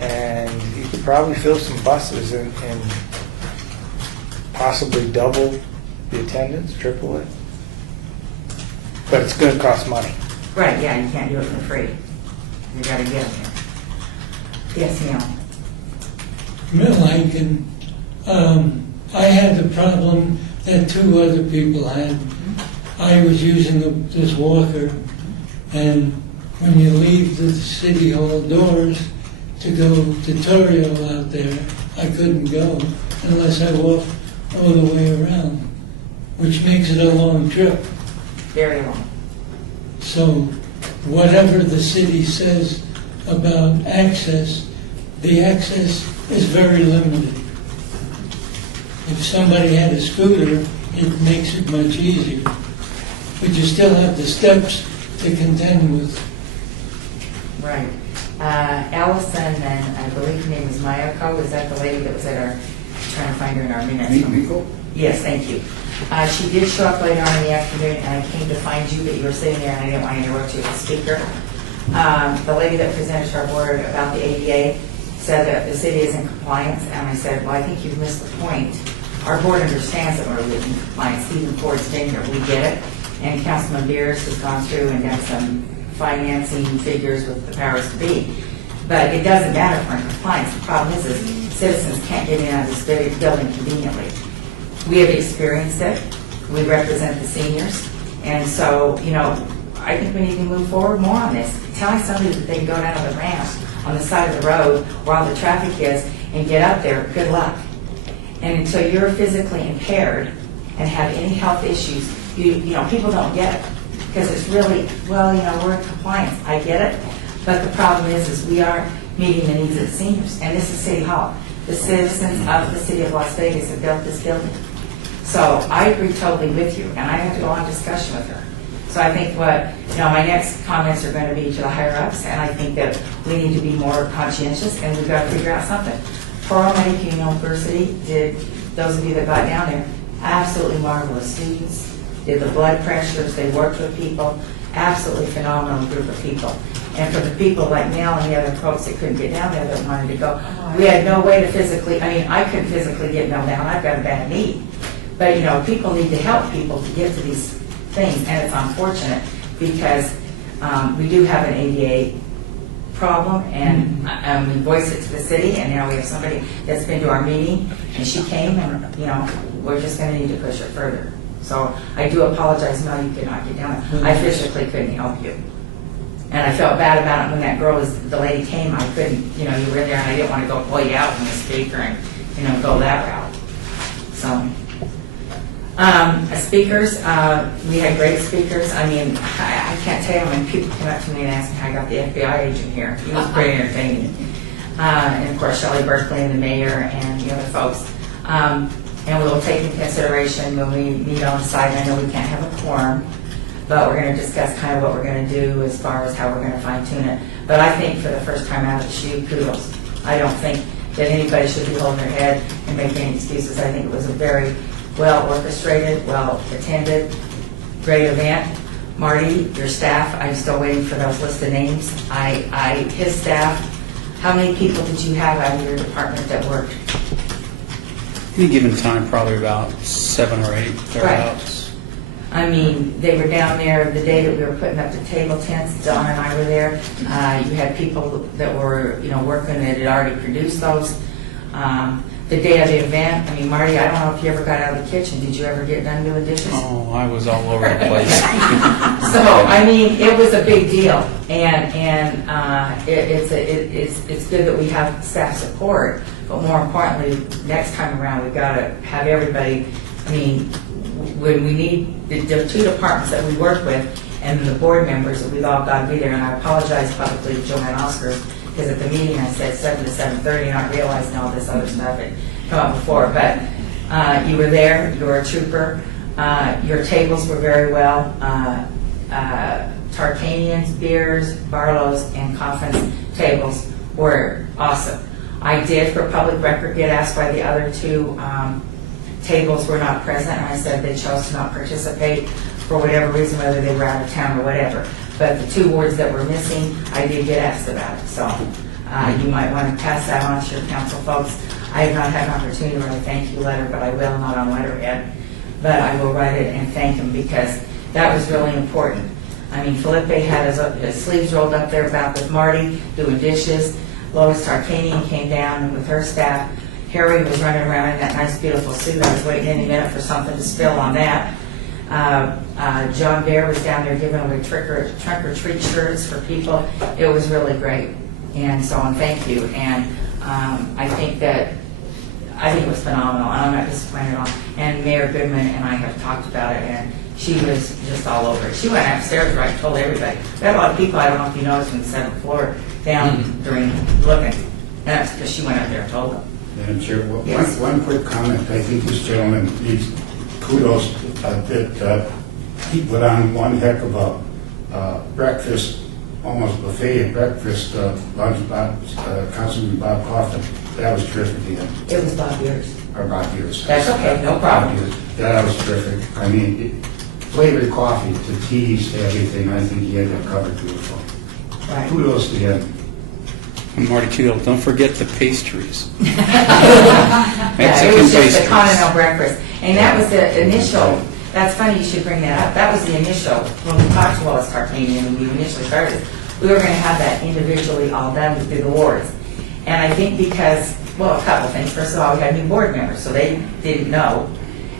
And you could probably fill some buses and possibly double the attendance, triple it. But it's going to cost money. Right, yeah, you can't do it for free. You got to get them here. Yes, Neil? Mill Lincoln, I had the problem that two other people had. I was using this walker, and when you leave the city hall doors to go to Torrio out there, I couldn't go unless I walked all the way around, which makes it a long trip. Very long. So whatever the city says about access, the access is very limited. If somebody had a scooter, it makes it much easier. But you still have the steps to contend with. Right. Allison, and I believe her name is Mayako, is that the lady that was at our, trying to find her in our minutes? Miko? Yes, thank you. She did show up later on in the afternoon, and I came to find you, but you were sitting there, and I didn't want to interrupt you as a speaker. The lady that presented to our board about the ADA said that the city is in compliance, and I said, well, I think you've missed the point. our board understands that we're within compliance. Stephen Ford's tenure, we get it. And Councilman Beers has gone through and done some financing figures with the powers to be. But it doesn't matter if we're in compliance. The problem is citizens can't get in and out of this building conveniently. We have experienced it. We represent the seniors. And so, I think we need to move forward more on this. Telling somebody that they can go down to the ramp on the side of the road where all the traffic is and get up there, good luck. And until you're physically impaired and have any health issues, people don't get it. Because it's really, we're in compliance. I get it. But the problem is we are meeting the needs of the seniors. And this is City Hall. The citizens of the city of Las Vegas have built this building. So I agree totally with you, and I have to go on discussion with her. So I think my next comments are going to be to the higher-ups, and I think that we need to be more conscientious, and we've got to figure out something. Toronto Medical University did, those of you that got down there, absolutely marvelous students, did the blood pressures, they worked with people, absolutely phenomenal group of people. And for the people like Mel and the other folks that couldn't get down there that wanted to go, we had no way to physically, I couldn't physically get Mel down, I've got a bad knee. But, people need to help people to get to these things, and it's unfortunate because we do have an ADA problem, and we voiced it to the city, and now we have somebody that's been to our meeting, and she came, and, we're just going to need to push it further. So I do apologize, Mel, you could not get down there. I physically couldn't help you. And I felt bad about it when the lady came, I couldn't, you were there, and I didn't want to go pull you out from the speaker and, go that route. So. Speakers, we had great speakers. I can't tell you how many people came up to me and asked me how I got the FBI agent here. He was pretty entertaining. And of course, Shelley Berkeley and the mayor and the other folks. And we'll take into consideration when we meet on site. I know we can't have a quorum, but we're going to discuss kind of what we're going to do as far as how we're going to fine tune it. But I think for the first time out of the chute, kudos. I don't think that anybody should be holding their head and making any excuses. I think it was a very well orchestrated, well attended, great event. Marty, your staff, I'm still waiting for those list of names. His staff, how many people did you have out of your department that worked? Any given time, probably about 7 or 8 thereabouts. They were down there the day that we were putting up the table tents. Don and I were there. You had people that were, working that had already produced those. The day of the event, Marty, I don't know if you ever got out of the kitchen. Did you ever get done doing dishes? Oh, I was all over the place. So, it was a big deal, and it's good that we have staff support, but more importantly, next time around, we've got to have everybody, when we need, the 2 departments that we work with, and the board members, we've all got to be there, and I apologize publicly to Joanne Oscars, because at the meeting I said 7 to 7:30, not realizing all this other stuff had come up before. But you were there, you were a trooper. Your tables were very well. Tarkanians, Beers, Barlow's, and Coffin's tables were awesome. I did, for public record, get asked why the other 2 tables were not present, and I said they chose to not participate for whatever reason, whether they were out of town or whatever. But the 2 words that were missing, I did get asked about it. So you might want to pass that on to your council folks. I have not had an opportunity to write a thank you letter, but I will, not on letterhead. But I will write it and thank him because that was really important. Felipe had his sleeves rolled up there about with Marty, doing dishes. Lois Tarkanian came down with her staff. Harry was running around in that nice, beautiful suit. I was waiting any minute for something to spill on that. John Bear was down there giving away trunk or treat shirts for people. It was really great, and so on. Thank you. And I think it was phenomenal, and I'm not disappointed at all. And Mayor Goodman and I have talked about it, and she was just all over it. She went upstairs, right, told everybody. We had a lot of people. I don't know if you noticed, from the 7th floor down during looking. And that's because she went up there and told them. Madam Chair, Yes. one quick comment. I think this gentleman needs kudos that he put on one heck of a breakfast, almost buffet at breakfast lunch, Councilman Bob Coffin. That was terrific again. It was Bob Beers. Or Bob Beers. That's okay, no problem. Bob Beers. That was terrific. Flavored coffee to teas to everything. I think he had that covered beautiful. Right. Kudos to him. And Marty Tulio, don't forget the pastries. Yeah, it Mexican was just pastries. the continental breakfast. And that was the initial, that's funny you should bring that up. That was the initial, when we talked to Wallace Tarkanian and we initially started, we were going to have that individually all done through the wards. And I think because, well, a couple things. First of all, we had new board members, so they didn't know.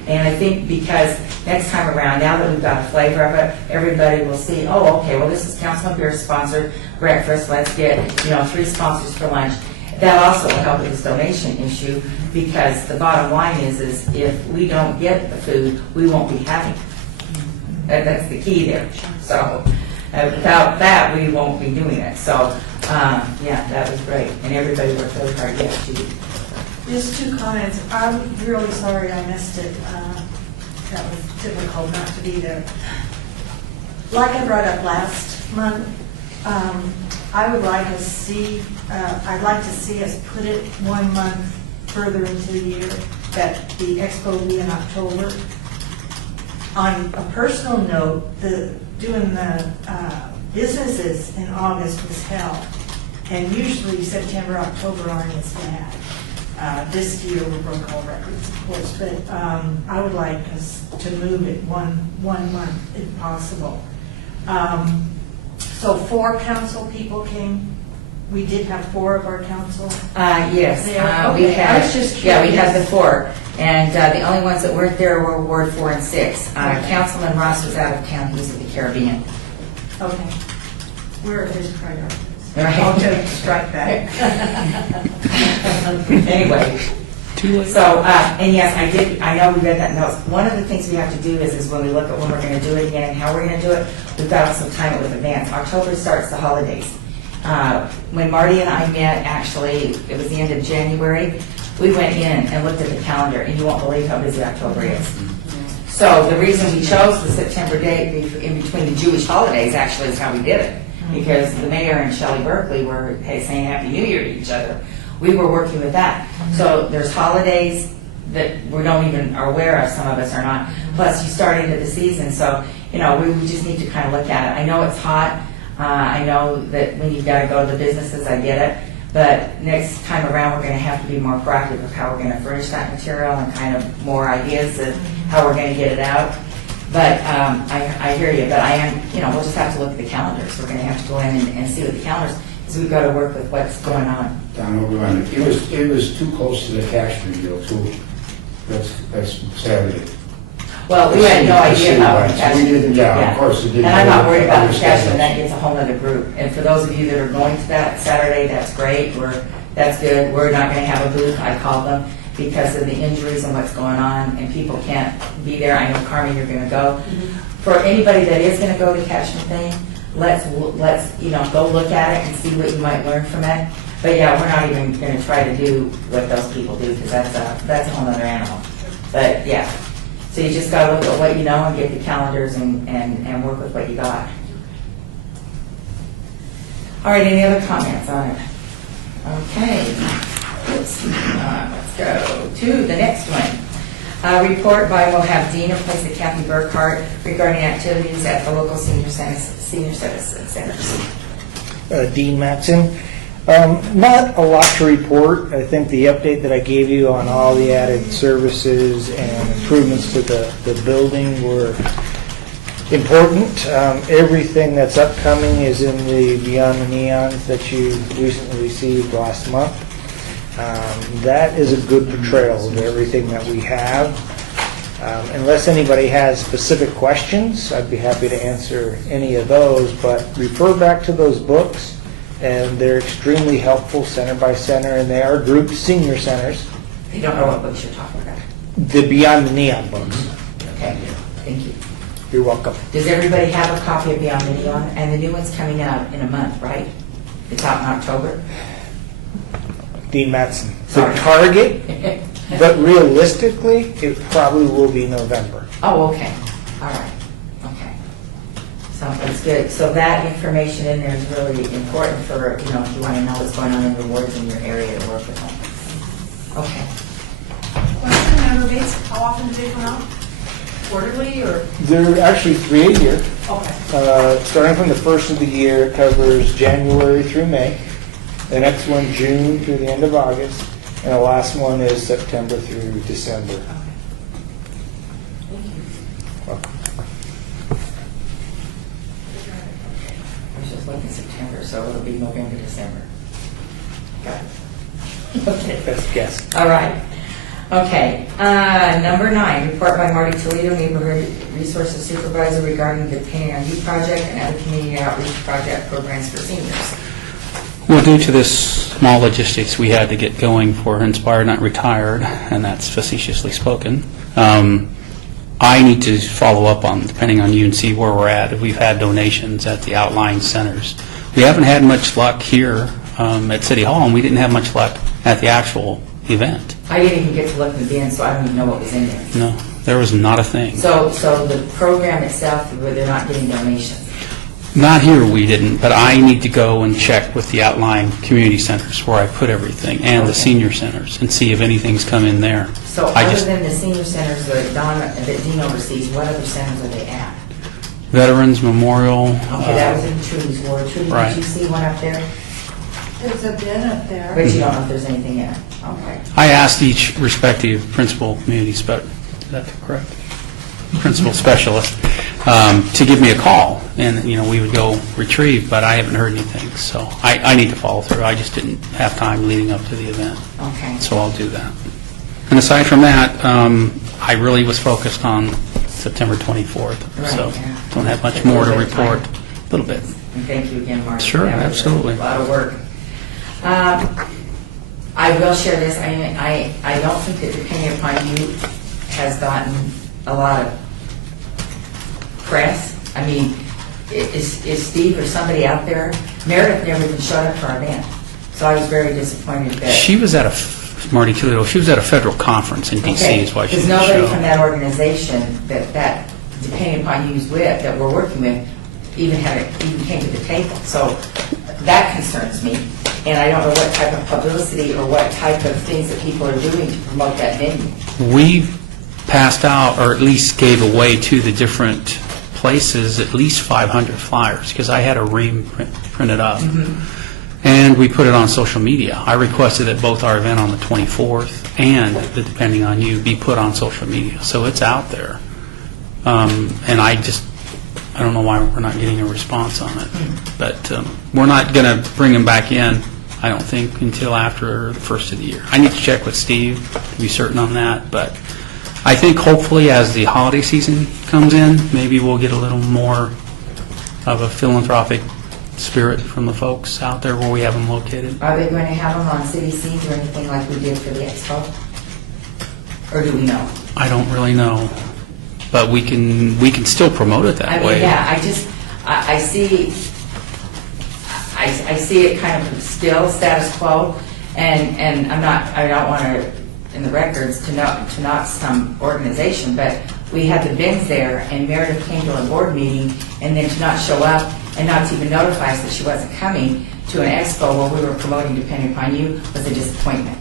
And I think because next time around, now that we've got a flavor of it, everybody will see, oh, okay, well, this is Councilman Pierce sponsored breakfast. Let's get, 3 sponsors for lunch. That also will help with this donation issue, because the bottom line is if we don't get the food, we won't be having it. That's the key there. So without that, we won't be doing it. So, yeah, that was great. And everybody worked really hard. Yes, Judy. Just 2 comments. I'm really sorry I missed it. That was difficult not to be there. Like I brought up last month, I would like us see, I'd like to see us put it 1 month further into the year, that the expo will be in October. On a personal note, doing the businesses in August was hell, and usually September, October aren't as bad. This year we broke all records, of course, but I would like us to move it one month if possible. So 4 council people came. We did have 4 of our council. Yes, There? we Okay, had. I was just Yeah, we had the curious. 4, and the only ones that weren't there were Ward 4 and 6. Councilman Ross was out of town; he was at the Caribbean. Okay. Where are his priorities? Right. I'll just strike that. Anyway, Too late. so and yes, I know we read that note. One of the things we have to do is when we look at when we're going to do it again and how we're going to do it, we've got some time with advance. October starts the holidays. When Marty and I met, actually, it was the end of January, we went in and looked at the calendar, and you won't believe how busy October is. So the reason we chose the September date in between the Jewish holidays actually is how we did it. Because the mayor and Shelley Berkeley were saying Happy New Year to each other. We were working with that. So there's holidays that we don't even are aware of, some of us are not. Plus, you start into the season, so, we just need to kind of look at it. I know it's hot. I know that when you've got to go to the businesses, I get it. But next time around, we're going to have to be more proactive of how we're going to furnish that material and kind of more ideas of how we're going to get it out. But I hear you, but I am, we'll just have to look at the calendars. We're going to have to go in and see what the calendars, because we've got to work with what's going on. Down over on it. It was too close to the Cashman deal too. That's Saturday. Well, we had no idea how The the city lights. We didn't, yeah, of course, it didn't. And I'm not worried about the Understand Cashman, that. that gets a whole other group. And for those of you that are going to that Saturday, that's great, that's good. We're not going to have a booth, I call them, because of the injuries and what's going on, and people can't be there. I know, Carmen, you're going to go. For anybody that is going to go to the Cashman thing, let's go look at it and see what you might learn from it. But yeah, we're not even going to try to do what those people do, because that's a whole other animal. But yeah, so you just got to look at what you know and get the calendars and work with what you got. All right, any other comments on it? Okay. Let's go to the next one. Report by, we'll have Dean replace the Kathy Burkhart regarding activities at the local senior citizen centers. Dean Matson. Not a lot to report. I think the update that I gave you on all the added services and improvements to the building were important. Everything that's upcoming is in the Beyond the Neons that you recently received last month. That is a good portrayal of everything that we have. Unless anybody has specific questions, I'd be happy to answer any of those, but refer back to those books, and they're extremely helpful, center by center, and they are grouped senior centers. You don't know what books you're talking about. The Beyond the Neon books. Okay, thank you. You're welcome. Does everybody have a copy of Beyond the Neon? And the new one's coming out in a month, right? It's out in October? Dean Matson. The Sorry. target, but realistically, it probably will be November. Oh, okay, all right, okay. So that's good. So that information in there is really important for, if you want to know what's going on in the wards in your area to work with them. Okay. Question, member Bates, how often do they come out? Quarterly or? They're actually 3 a year. Okay. Starting from the first of the year, it covers January through May. The next one, June through the end of August, and the last one is September through December. Welcome. I was just looking September, so it'll be November, December. Got it. Okay. Best guess. All right. Okay. Number 9, report by Marty Toledo, Neighborhood Resources Supervisor regarding the Depending on You project and other community outreach project programs for seniors. Well, due to this small logistics we had to get going for Inspired Not Retired, and that's facetiously spoken, I need to follow up on, depending on you, and see where we're at. If we've had donations at the outlying centers. We haven't had much luck here at City Hall, and we didn't have much luck at the actual event. I didn't even get to look in the bin, so I don't even know what was in there. No, there was not a thing. So the program itself, where they're not getting donations. Not here, we didn't, but I need to go and check with the outlying community centers where I put everything, and the senior centers, and see if anything's come in there. So other than the senior centers that Dean oversees, what other centers are they at? Veterans Memorial. Okay, that was in Trudy's ward. Trudy, Right. did you see one up there? There's a bin up there. But you don't know if there's anything in it? Okay. I asked each respective principal community, is that correct? Principal specialist, to give me a call, and, we would go retrieve, but I haven't heard anything, so I need to follow through. I just didn't have time leading up to the event, Okay. so I'll do that. And aside from that, I really was focused on September 24th, so Right, yeah. don't have much more to report. A little bit. And thank you again, Mark. Sure, That was absolutely. A lot of work. I will share this. I don't think that Depending Upon You has gotten a lot of press. I mean, is Steve or somebody out there? Meredith never even showed up for our event, so I was very disappointed that. She was at Marty Toledo, she was at a federal conference in D.C. is why she Because didn't nobody show. from that organization that Depending Upon You's with, that we're working with, even came to the table. So that concerns me, and I don't know what type of publicity or what type of things that people are doing to promote that venue. We passed out, or at least gave away to the different places, at least 500 flyers, because I had a ream printed up. And we put it on social media. I requested that both our event on the 24th and the Depending on You be put on social media, so it's out there. And I don't know why we're not getting a response on it. But we're not going to bring them back in, I don't think, until after the first of the year. I need to check with Steve to be certain on that, but I think hopefully as the holiday season comes in, maybe we'll get a little more of a philanthropic spirit from the folks out there where we have them located. Are they going to have them on city scenes or anything like we did for the expo? Or do we know? I don't really know, but we can still promote it that I way. mean, yeah, I see it kind of still status quo, and I don't want to, in the records, to knock some organization, but we had the bins there, and Meredith came to a board meeting, and then to not show up and not to even notify us that she wasn't coming to an expo where we were promoting Depending Upon You was a disappointment.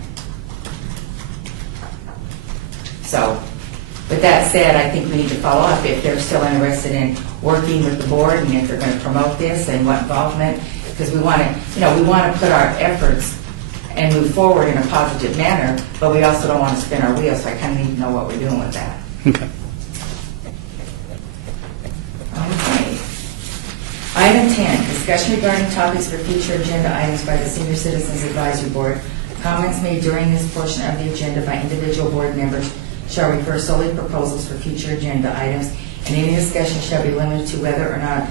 So, with that said, I think we need to follow up if they're still interested in working with the board and if they're going to promote this and what involvement, because we want to put our efforts and move forward in a positive manner, but we also don't want to spin our wheels, so I kind of need to know what we're doing with that. Okay. Okay. Item 10, discussion regarding topics for future agenda items by the Senior Citizens Advisory Board. Comments made during this portion of the agenda by individual board members shall refer solely to proposals for future agenda items, and any discussion shall be limited to whether or not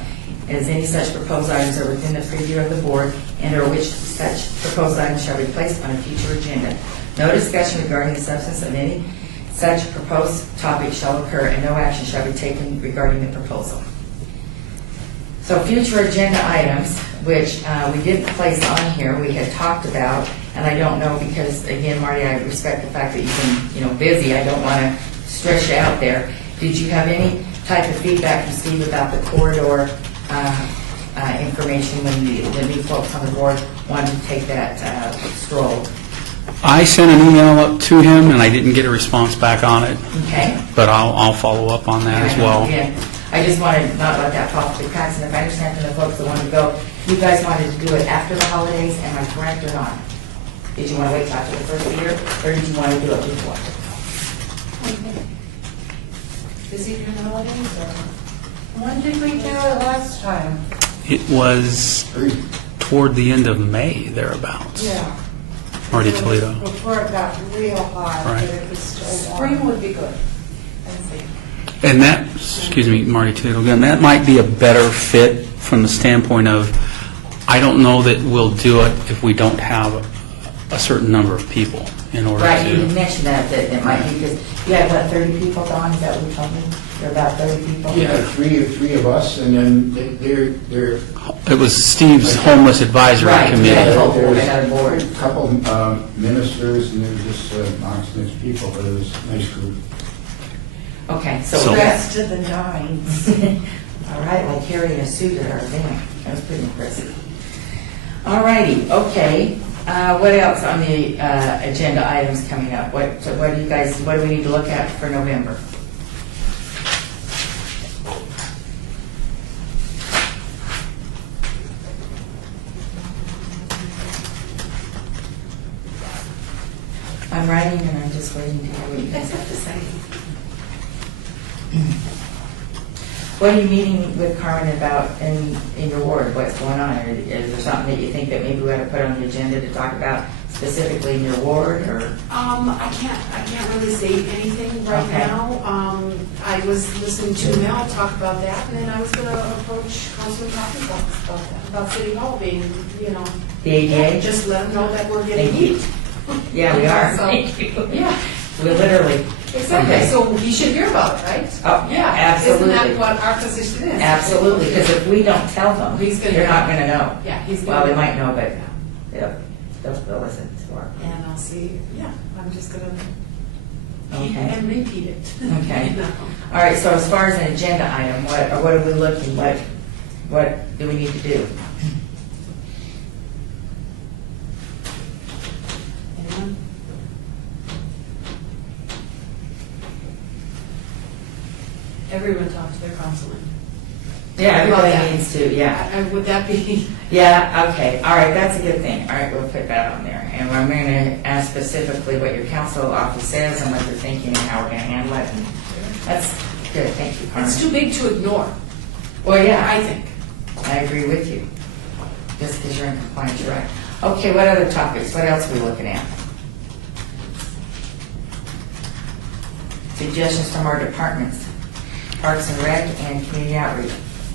as any such proposed items are within the preview of the board and or which such proposed items shall be placed on a future agenda. No discussion regarding the substance of any such proposed topic shall occur, and no action shall be taken regarding the proposal. So future agenda items, which we didn't place on here, we had talked about, and I don't know because, again, Marty, I respect the fact that you've been, busy. I don't want to stress you out there. Did you have any type of feedback from Steve about the corridor information when the new folks on the board wanted to take that stroll? I sent an email up to him, and I didn't get a response back on it, Okay. but I'll follow up on that as well. Again, I just want to not let that fall through the cracks, and if I understand from the folks that want to go, you guys wanted to do it after the holidays, am I correct or not? Did you want to wait till after the first of the year, or did you want to do it before? Busy during the holidays, or? When did we do it last time? It was toward the end of May, thereabouts. Yeah. Marty Toledo. Before it got real hot, Right. but it was still warm. Spring would be good. I think. And that, excuse me, Marty Toledo again, that might be a better fit from the standpoint of, I don't know that we'll do it if we don't have a certain number of people in order Right, you to. mentioned that it might be, because you had, what, 30 people, Don, is that what you told me? You're about 30 people? Yeah, three of us, and then they're It was Steve's Homeless Advisory Right, Committee. yeah. Oh, board, there's another board. a couple ministers, and there were just Knox and his people, but it was a nice group. Okay, so So- that's, Rest of the nines. all right, like carrying a suit at our event, that was pretty impressive. All righty, okay, what else on the agenda items coming up? What do you guys, what do we need to look at for November? I'm writing and I'm just waiting to hear what you guys have to say. What are you meeting with Carmen about in your ward? What's going on? Or is there something that you think that maybe we ought to put on the agenda to talk about specifically in your ward, or? I can't really say anything right Okay. now. I was listening to Mel talk about that, and then I was gonna approach Councilman Coffey's office about that, about City Hall being, The ADA? just let them know that we're getting Thank you. heat. Yeah, we are. So- Thank you. Yeah, We literally. exactly, Okay. so he should hear about it, right? Oh, Yeah, absolutely. isn't that what our position is? Absolutely, because if we don't tell them, He's gonna they're know. not going to know. Yeah, he's gonna. Well, they might know, but they'll listen to our. And I'll see, I'm just gonna Okay. and repeat it. Okay. You know. All right, so as far as an agenda item, what are we looking, what do we need to do? Anyone? Everyone talk to their councilman. Yeah, About everybody that. needs to, yeah. Would that be, Yeah, okay, all right, that's a good thing. All right, we'll put that on there. And I'm going to ask specifically what your council office says and what they're thinking and how we're going to handle it. And that's good, thank you, Carmen. it's too big to ignore, Well, yeah, I think. I agree with you. Just because you're in compliance, you're right. Okay, what other topics? What else are we looking at? Suggestions from our departments, Parks and Rec and Community Outreach.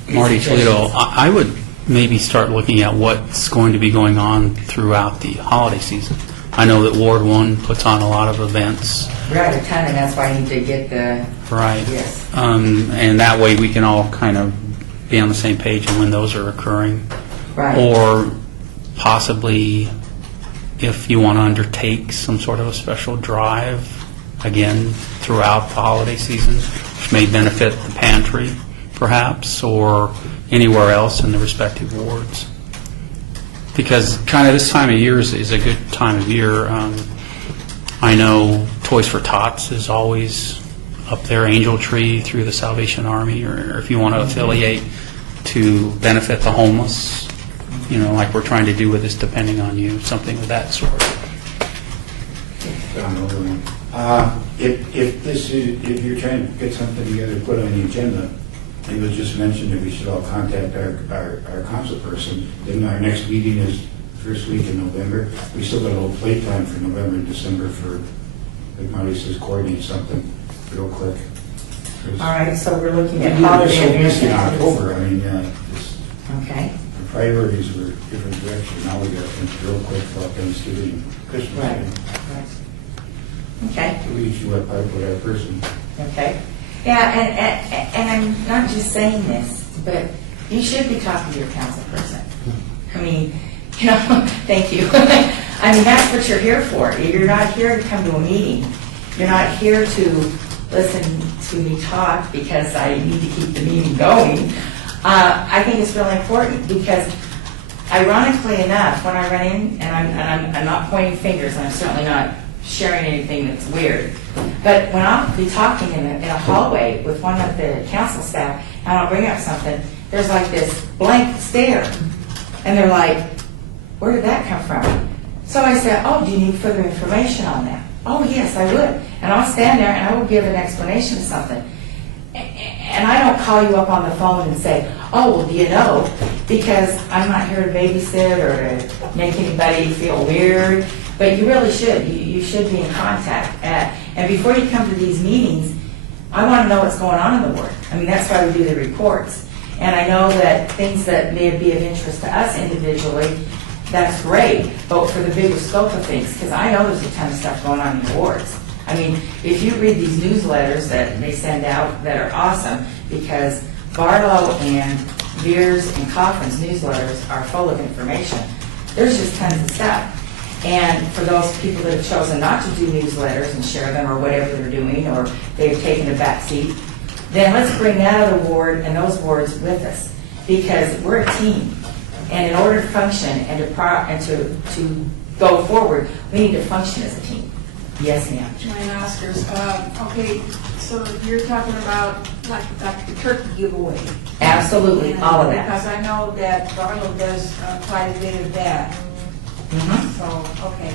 Marty Toledo, Suggestions. I would maybe start looking at what's going to be going on throughout the holiday season. I know that Ward 1 puts on a lot of events, We're at a ton, and that's why I need to get the, right? yes. And that way we can all kind of be on the same page on when those are occurring. Right. Or possibly if you want to undertake some sort of a special drive, again, throughout the holiday season, which may benefit the pantry perhaps, or anywhere else in the respective wards. Because kind of this time of year is a good time of year. I know Toys for Tots is always up there, Angel Tree through the Salvation Army, or if you want to affiliate to benefit the homeless, like we're trying to do with this Depending on You, something of that sort. John Overland. If you're trying to get something together, to put on the agenda, it was just mentioned that we should all contact our council person. Then our next meeting is first week in November. We still got a little play time for November and December for, like Marty says, coordinate something real quick. All right, so we're looking We at were holiday so busy in events. October, I mean, Okay, the priorities were different direction. Now we got things real quick for Thanksgiving and Christmas. right, right. Okay. So we should work hard with our person. Okay. Yeah, and I'm not just saying this, but you should be talking to your council person. I mean, thank you. I mean, that's what you're here for. You're not here to come to a meeting. You're not here to listen to me talk because I need to keep the meeting going. I think it's really important because ironically enough, when I run in, and I'm not pointing fingers, and I'm certainly not sharing anything that's weird. But when I'll be talking in a hallway with one of the council staff, and I'll bring up something, there's like this blank stare. And they're like, where did that come from? So I said, oh, do you need further information on that? Oh, yes, I would. And I'll stand there and I will give an explanation of something. And I don't call you up on the phone and say, oh, well, do you know? Because I'm not here to babysit or to make anybody feel weird. But you really should. You should be in contact. And before you come to these meetings, I want to know what's going on in the ward. I mean, that's why we do the reports. And I know that things that may be of interest to us individually, that's great, but for the bigger scope of things, because I know there's a ton of stuff going on in the wards. I mean, if you read these newsletters that they send out that are awesome, because Barlow and Beers and Coffin's newsletters are full of information. There's just tons of stuff. And for those people that have chosen not to do newsletters and share them or whatever they're doing, or they've taken a back seat, then let's bring that other ward and those wards with us, because we're a team. And in order to function and to go forward, we need to function as a team. Yes, ma'am. Joanne Oscars, okay, so you're talking about like the turkey giveaway. Absolutely, all of that. Because I know that Barlow does quite a bit of that. Mhm. So, okay.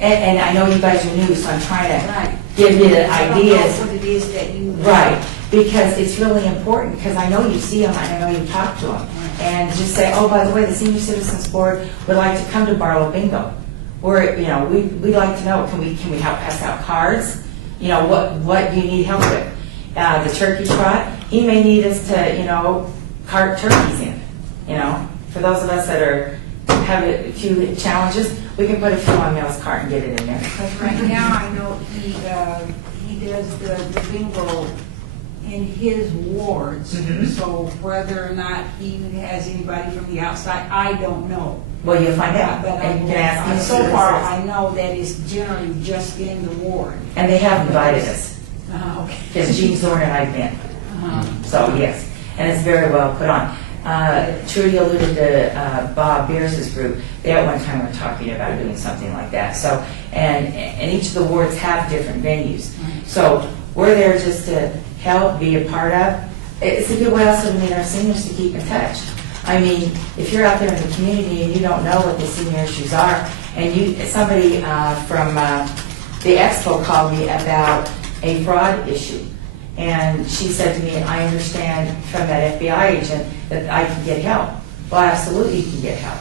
And I know you guys are new, so I'm trying to Right. give you the So I don't know ideas. what it is that you. Right, because it's really important, because I know you see them, and I know you talk to them. And just say, oh, by the way, the Senior Citizens Board would like to come to Barlow Bingo. We're, you know, we'd like to know, can we help pass out cards? You know, what do you need help with? The turkey trot, he may need us to, you know, cart turkeys in, you know. For those of us that have a few challenges, we can put a few on Mel's cart and get it in there. Because right now, I know he does the bingo in his wards. Mhm. So whether or not he has anybody from the outside, I don't know. Well, you'll find out, But and you can ask him. so far, I know that it's generally just in the ward. And they have invited us, Okay. because Gene Zorn and I've been. So, yes, and it's very well put on. Trudy alluded to Bob Beers' group. They at one time were talking about doing something like that. So, and each of the wards have different venues. So we're there just to help, be a part of. It's a good way also to meet our seniors to keep in touch. I mean, if you're out there in the community and you don't know what the senior issues are, and somebody from the expo called me about a fraud issue. And she said to me, I understand from that FBI agent that I can get help. Well, absolutely you can get help.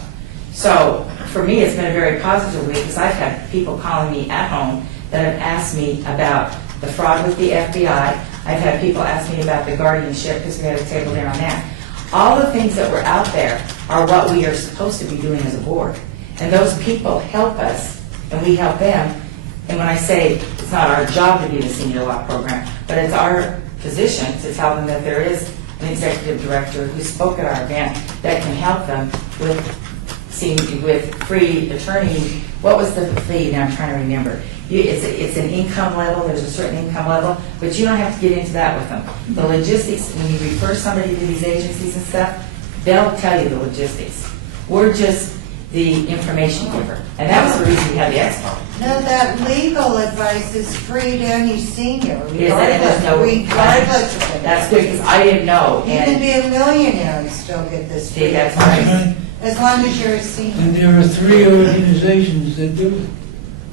So for me, it's been a very positive week, because I've had people calling me at home that have asked me about the fraud with the FBI. I've had people ask me about the guardianship, because we had a table there on that. All the things that were out there are what we are supposed to be doing as a board. And those people help us, and we help them. And when I say it's not our job to be the senior law program, but it's our position to tell them that there is an executive director who spoke at our event that can help them with free attorney. What was the fee? Now I'm trying to remember. It's an income level. There's a certain income level, but you don't have to get into that with them. The logistics, when you refer somebody to these agencies and stuff, they'll tell you the logistics. We're just the information giver. And that was the reason we had the expo. No, that legal advice is free to any senior, Is that there's no- regardless of it. That's good, because I didn't know. You can And be a millionaire and still get this see, free that's advice, right. as long as you're a senior. And there are 3 organizations that do it.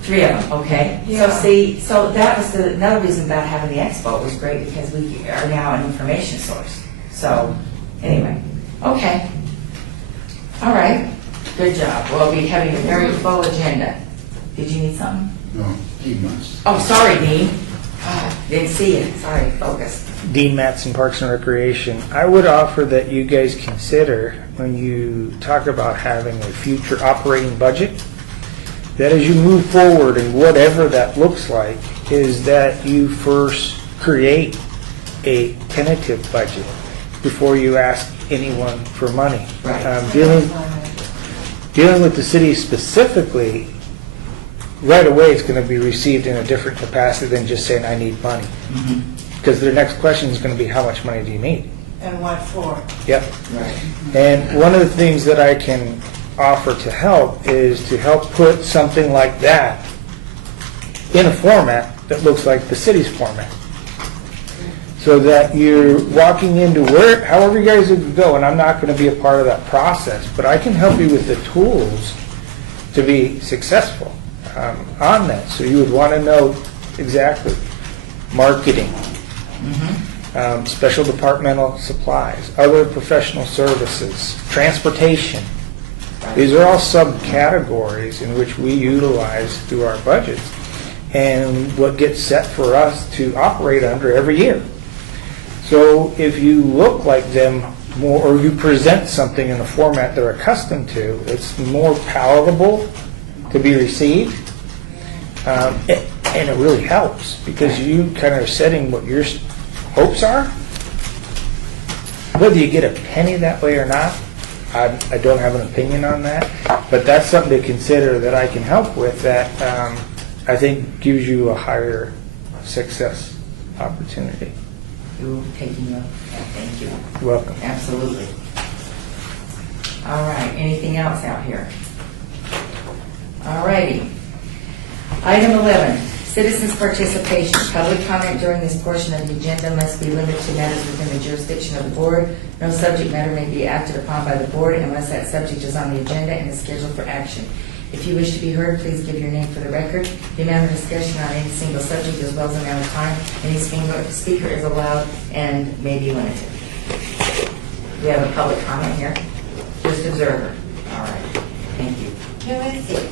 3 of them, okay. So Yeah. see, so that was another reason about having the expo. It was great, because we are now an information source. So, anyway, okay. All right, good job. We'll be having a very full agenda. Did you need something? No, 8 months. Oh, sorry, Dean. Didn't see you. Sorry, focus. Dean Mattson, Parks and Recreation. I would offer that you guys consider, when you talk about having a future operating budget, that as you move forward and whatever that looks like, is that you first create a tentative budget before you ask anyone for money. Right. Dealing with the city specifically, right away it's going to be received in a different capacity than just saying, I need money. Because their next question is going to be, how much money do you need? And what for? Yep. Right. And one of the things that I can offer to help is to help put something like that in a format that looks like the city's format. so that you're walking into where, however you guys would go, and I'm not going to be a part of that process, but I can help you with the tools to be successful on that. So you would want to know exactly marketing, special departmental supplies, other professional services, transportation. These are all subcategories in which we utilize through our budgets and what gets set for us to operate under every year. So if you look like them more, or you present something in a format they're accustomed to, it's more palatable to be received. And it really helps because you kind of are setting what your hopes are. Whether you get a penny that way or not, I don't have an opinion on that, but that's something to consider that I can help with that I think gives you a higher success opportunity. You taking up, thank you. You're welcome. Absolutely. All right, anything else out here? All righty. Item 11, citizens' participation. Public comment during this portion of the agenda must be limited to matters within the jurisdiction of the board. No subject matter may be acted upon by the board unless that subject is on the agenda and is scheduled for action. If you wish to be heard, please give your name for the record. The amount of discussion on any single subject as well as the amount of time any speaker is allowed and may be limited. We have a public comment here. Just observer. All right. Thank you. Who is he?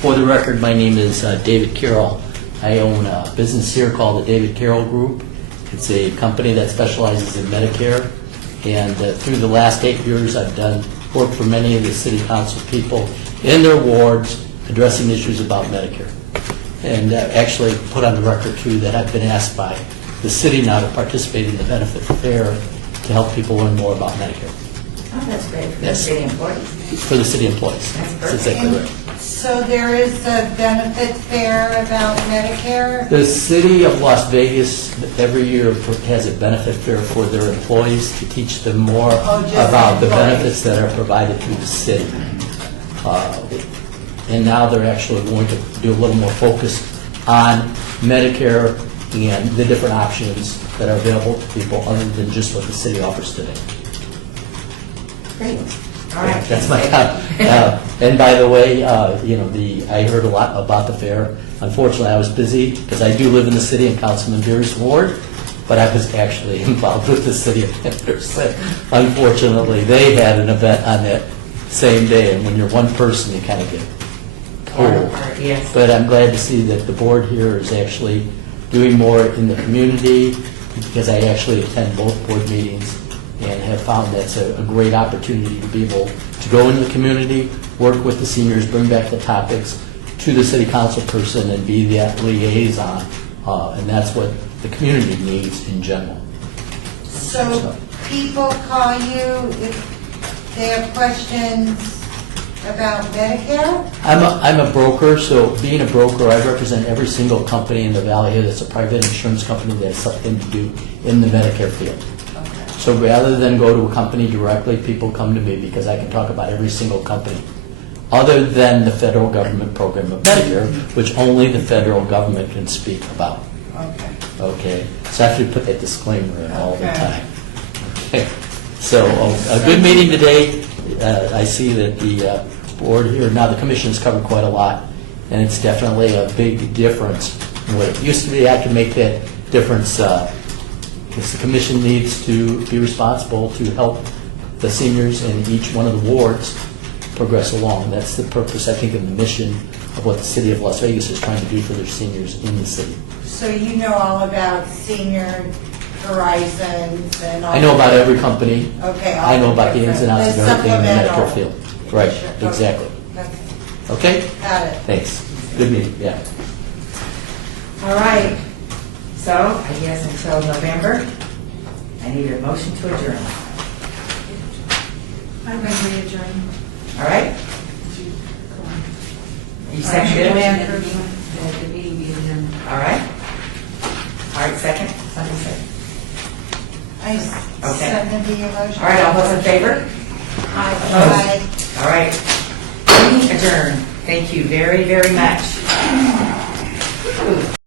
For the record, my name is David Carroll. I own a business here called the David Carroll Group. It's a company that specializes in Medicare. And through the last 8 years, I've done work for many of the city council people in their wards addressing issues about Medicare. And actually put on the record, too, that I've been asked by the city now to participate in the benefit fair to help people learn more about Medicare. Oh, that's great. For the Yes. city employees. For the city employees. That's That's exactly right. So there is a benefit fair about Medicare? The city of Las Vegas every year has a benefit fair for their employees to teach them more just about the employees. benefits that are provided through the city. And now they're actually going to do a little more focus on Medicare and the different options that are available to people other than just what the city offers today. Great. All right. That's my comment. And by the way, I heard a lot about the fair. Unfortunately, I was busy because I do live in the city in Councilman Beer's ward, but I was actually involved with the city of Henderson. Unfortunately, they had an event on that same day, and when you're one person, you kind of get pulled. Yes. But I'm glad to see that the board here is actually doing more in the community, because I actually attend both board meetings and have found that's a great opportunity to be able to go into the community, work with the seniors, bring back the topics to the city council person and be that liaison. And that's what the community needs in general. So people call you if they have questions about Medicare? I'm a broker, so being a broker, I represent every single company in the valley here that's a private insurance company that has something to do in the Medicare field. So rather than go to a company directly, people come to me because I can talk about every single company, other than the federal government program of Medicare, which only the federal government can speak about. Okay. Okay? So I have to put that disclaimer in all the Okay. time. Okay. So a good meeting today. I see that the board here, now the commission has covered quite a lot, and it's definitely a big difference in what it used to be. I can make that difference because the commission needs to be responsible to help the seniors in each one of the wards progress along. That's the purpose, I think, of the mission of what the city of Las Vegas is trying to do for their seniors in the city. So you know all about Senior Horizons and all? I know about every company. Okay. all I know about the ins and outs of the everything in the supplemental. Medicare field. Right, Okay. exactly. Okay. Okay? Got it. Thanks. Good meeting, yeah. All right. So I guess until November, I need a motion to adjourn. I'm going to adjourn. All right? You seconded it? The meeting be adjourned. All right. All right, second? Somebody second. I Okay. second the motion. All right, all those in favor? Aye. All right. Meeting adjourned. Thank you very, very much.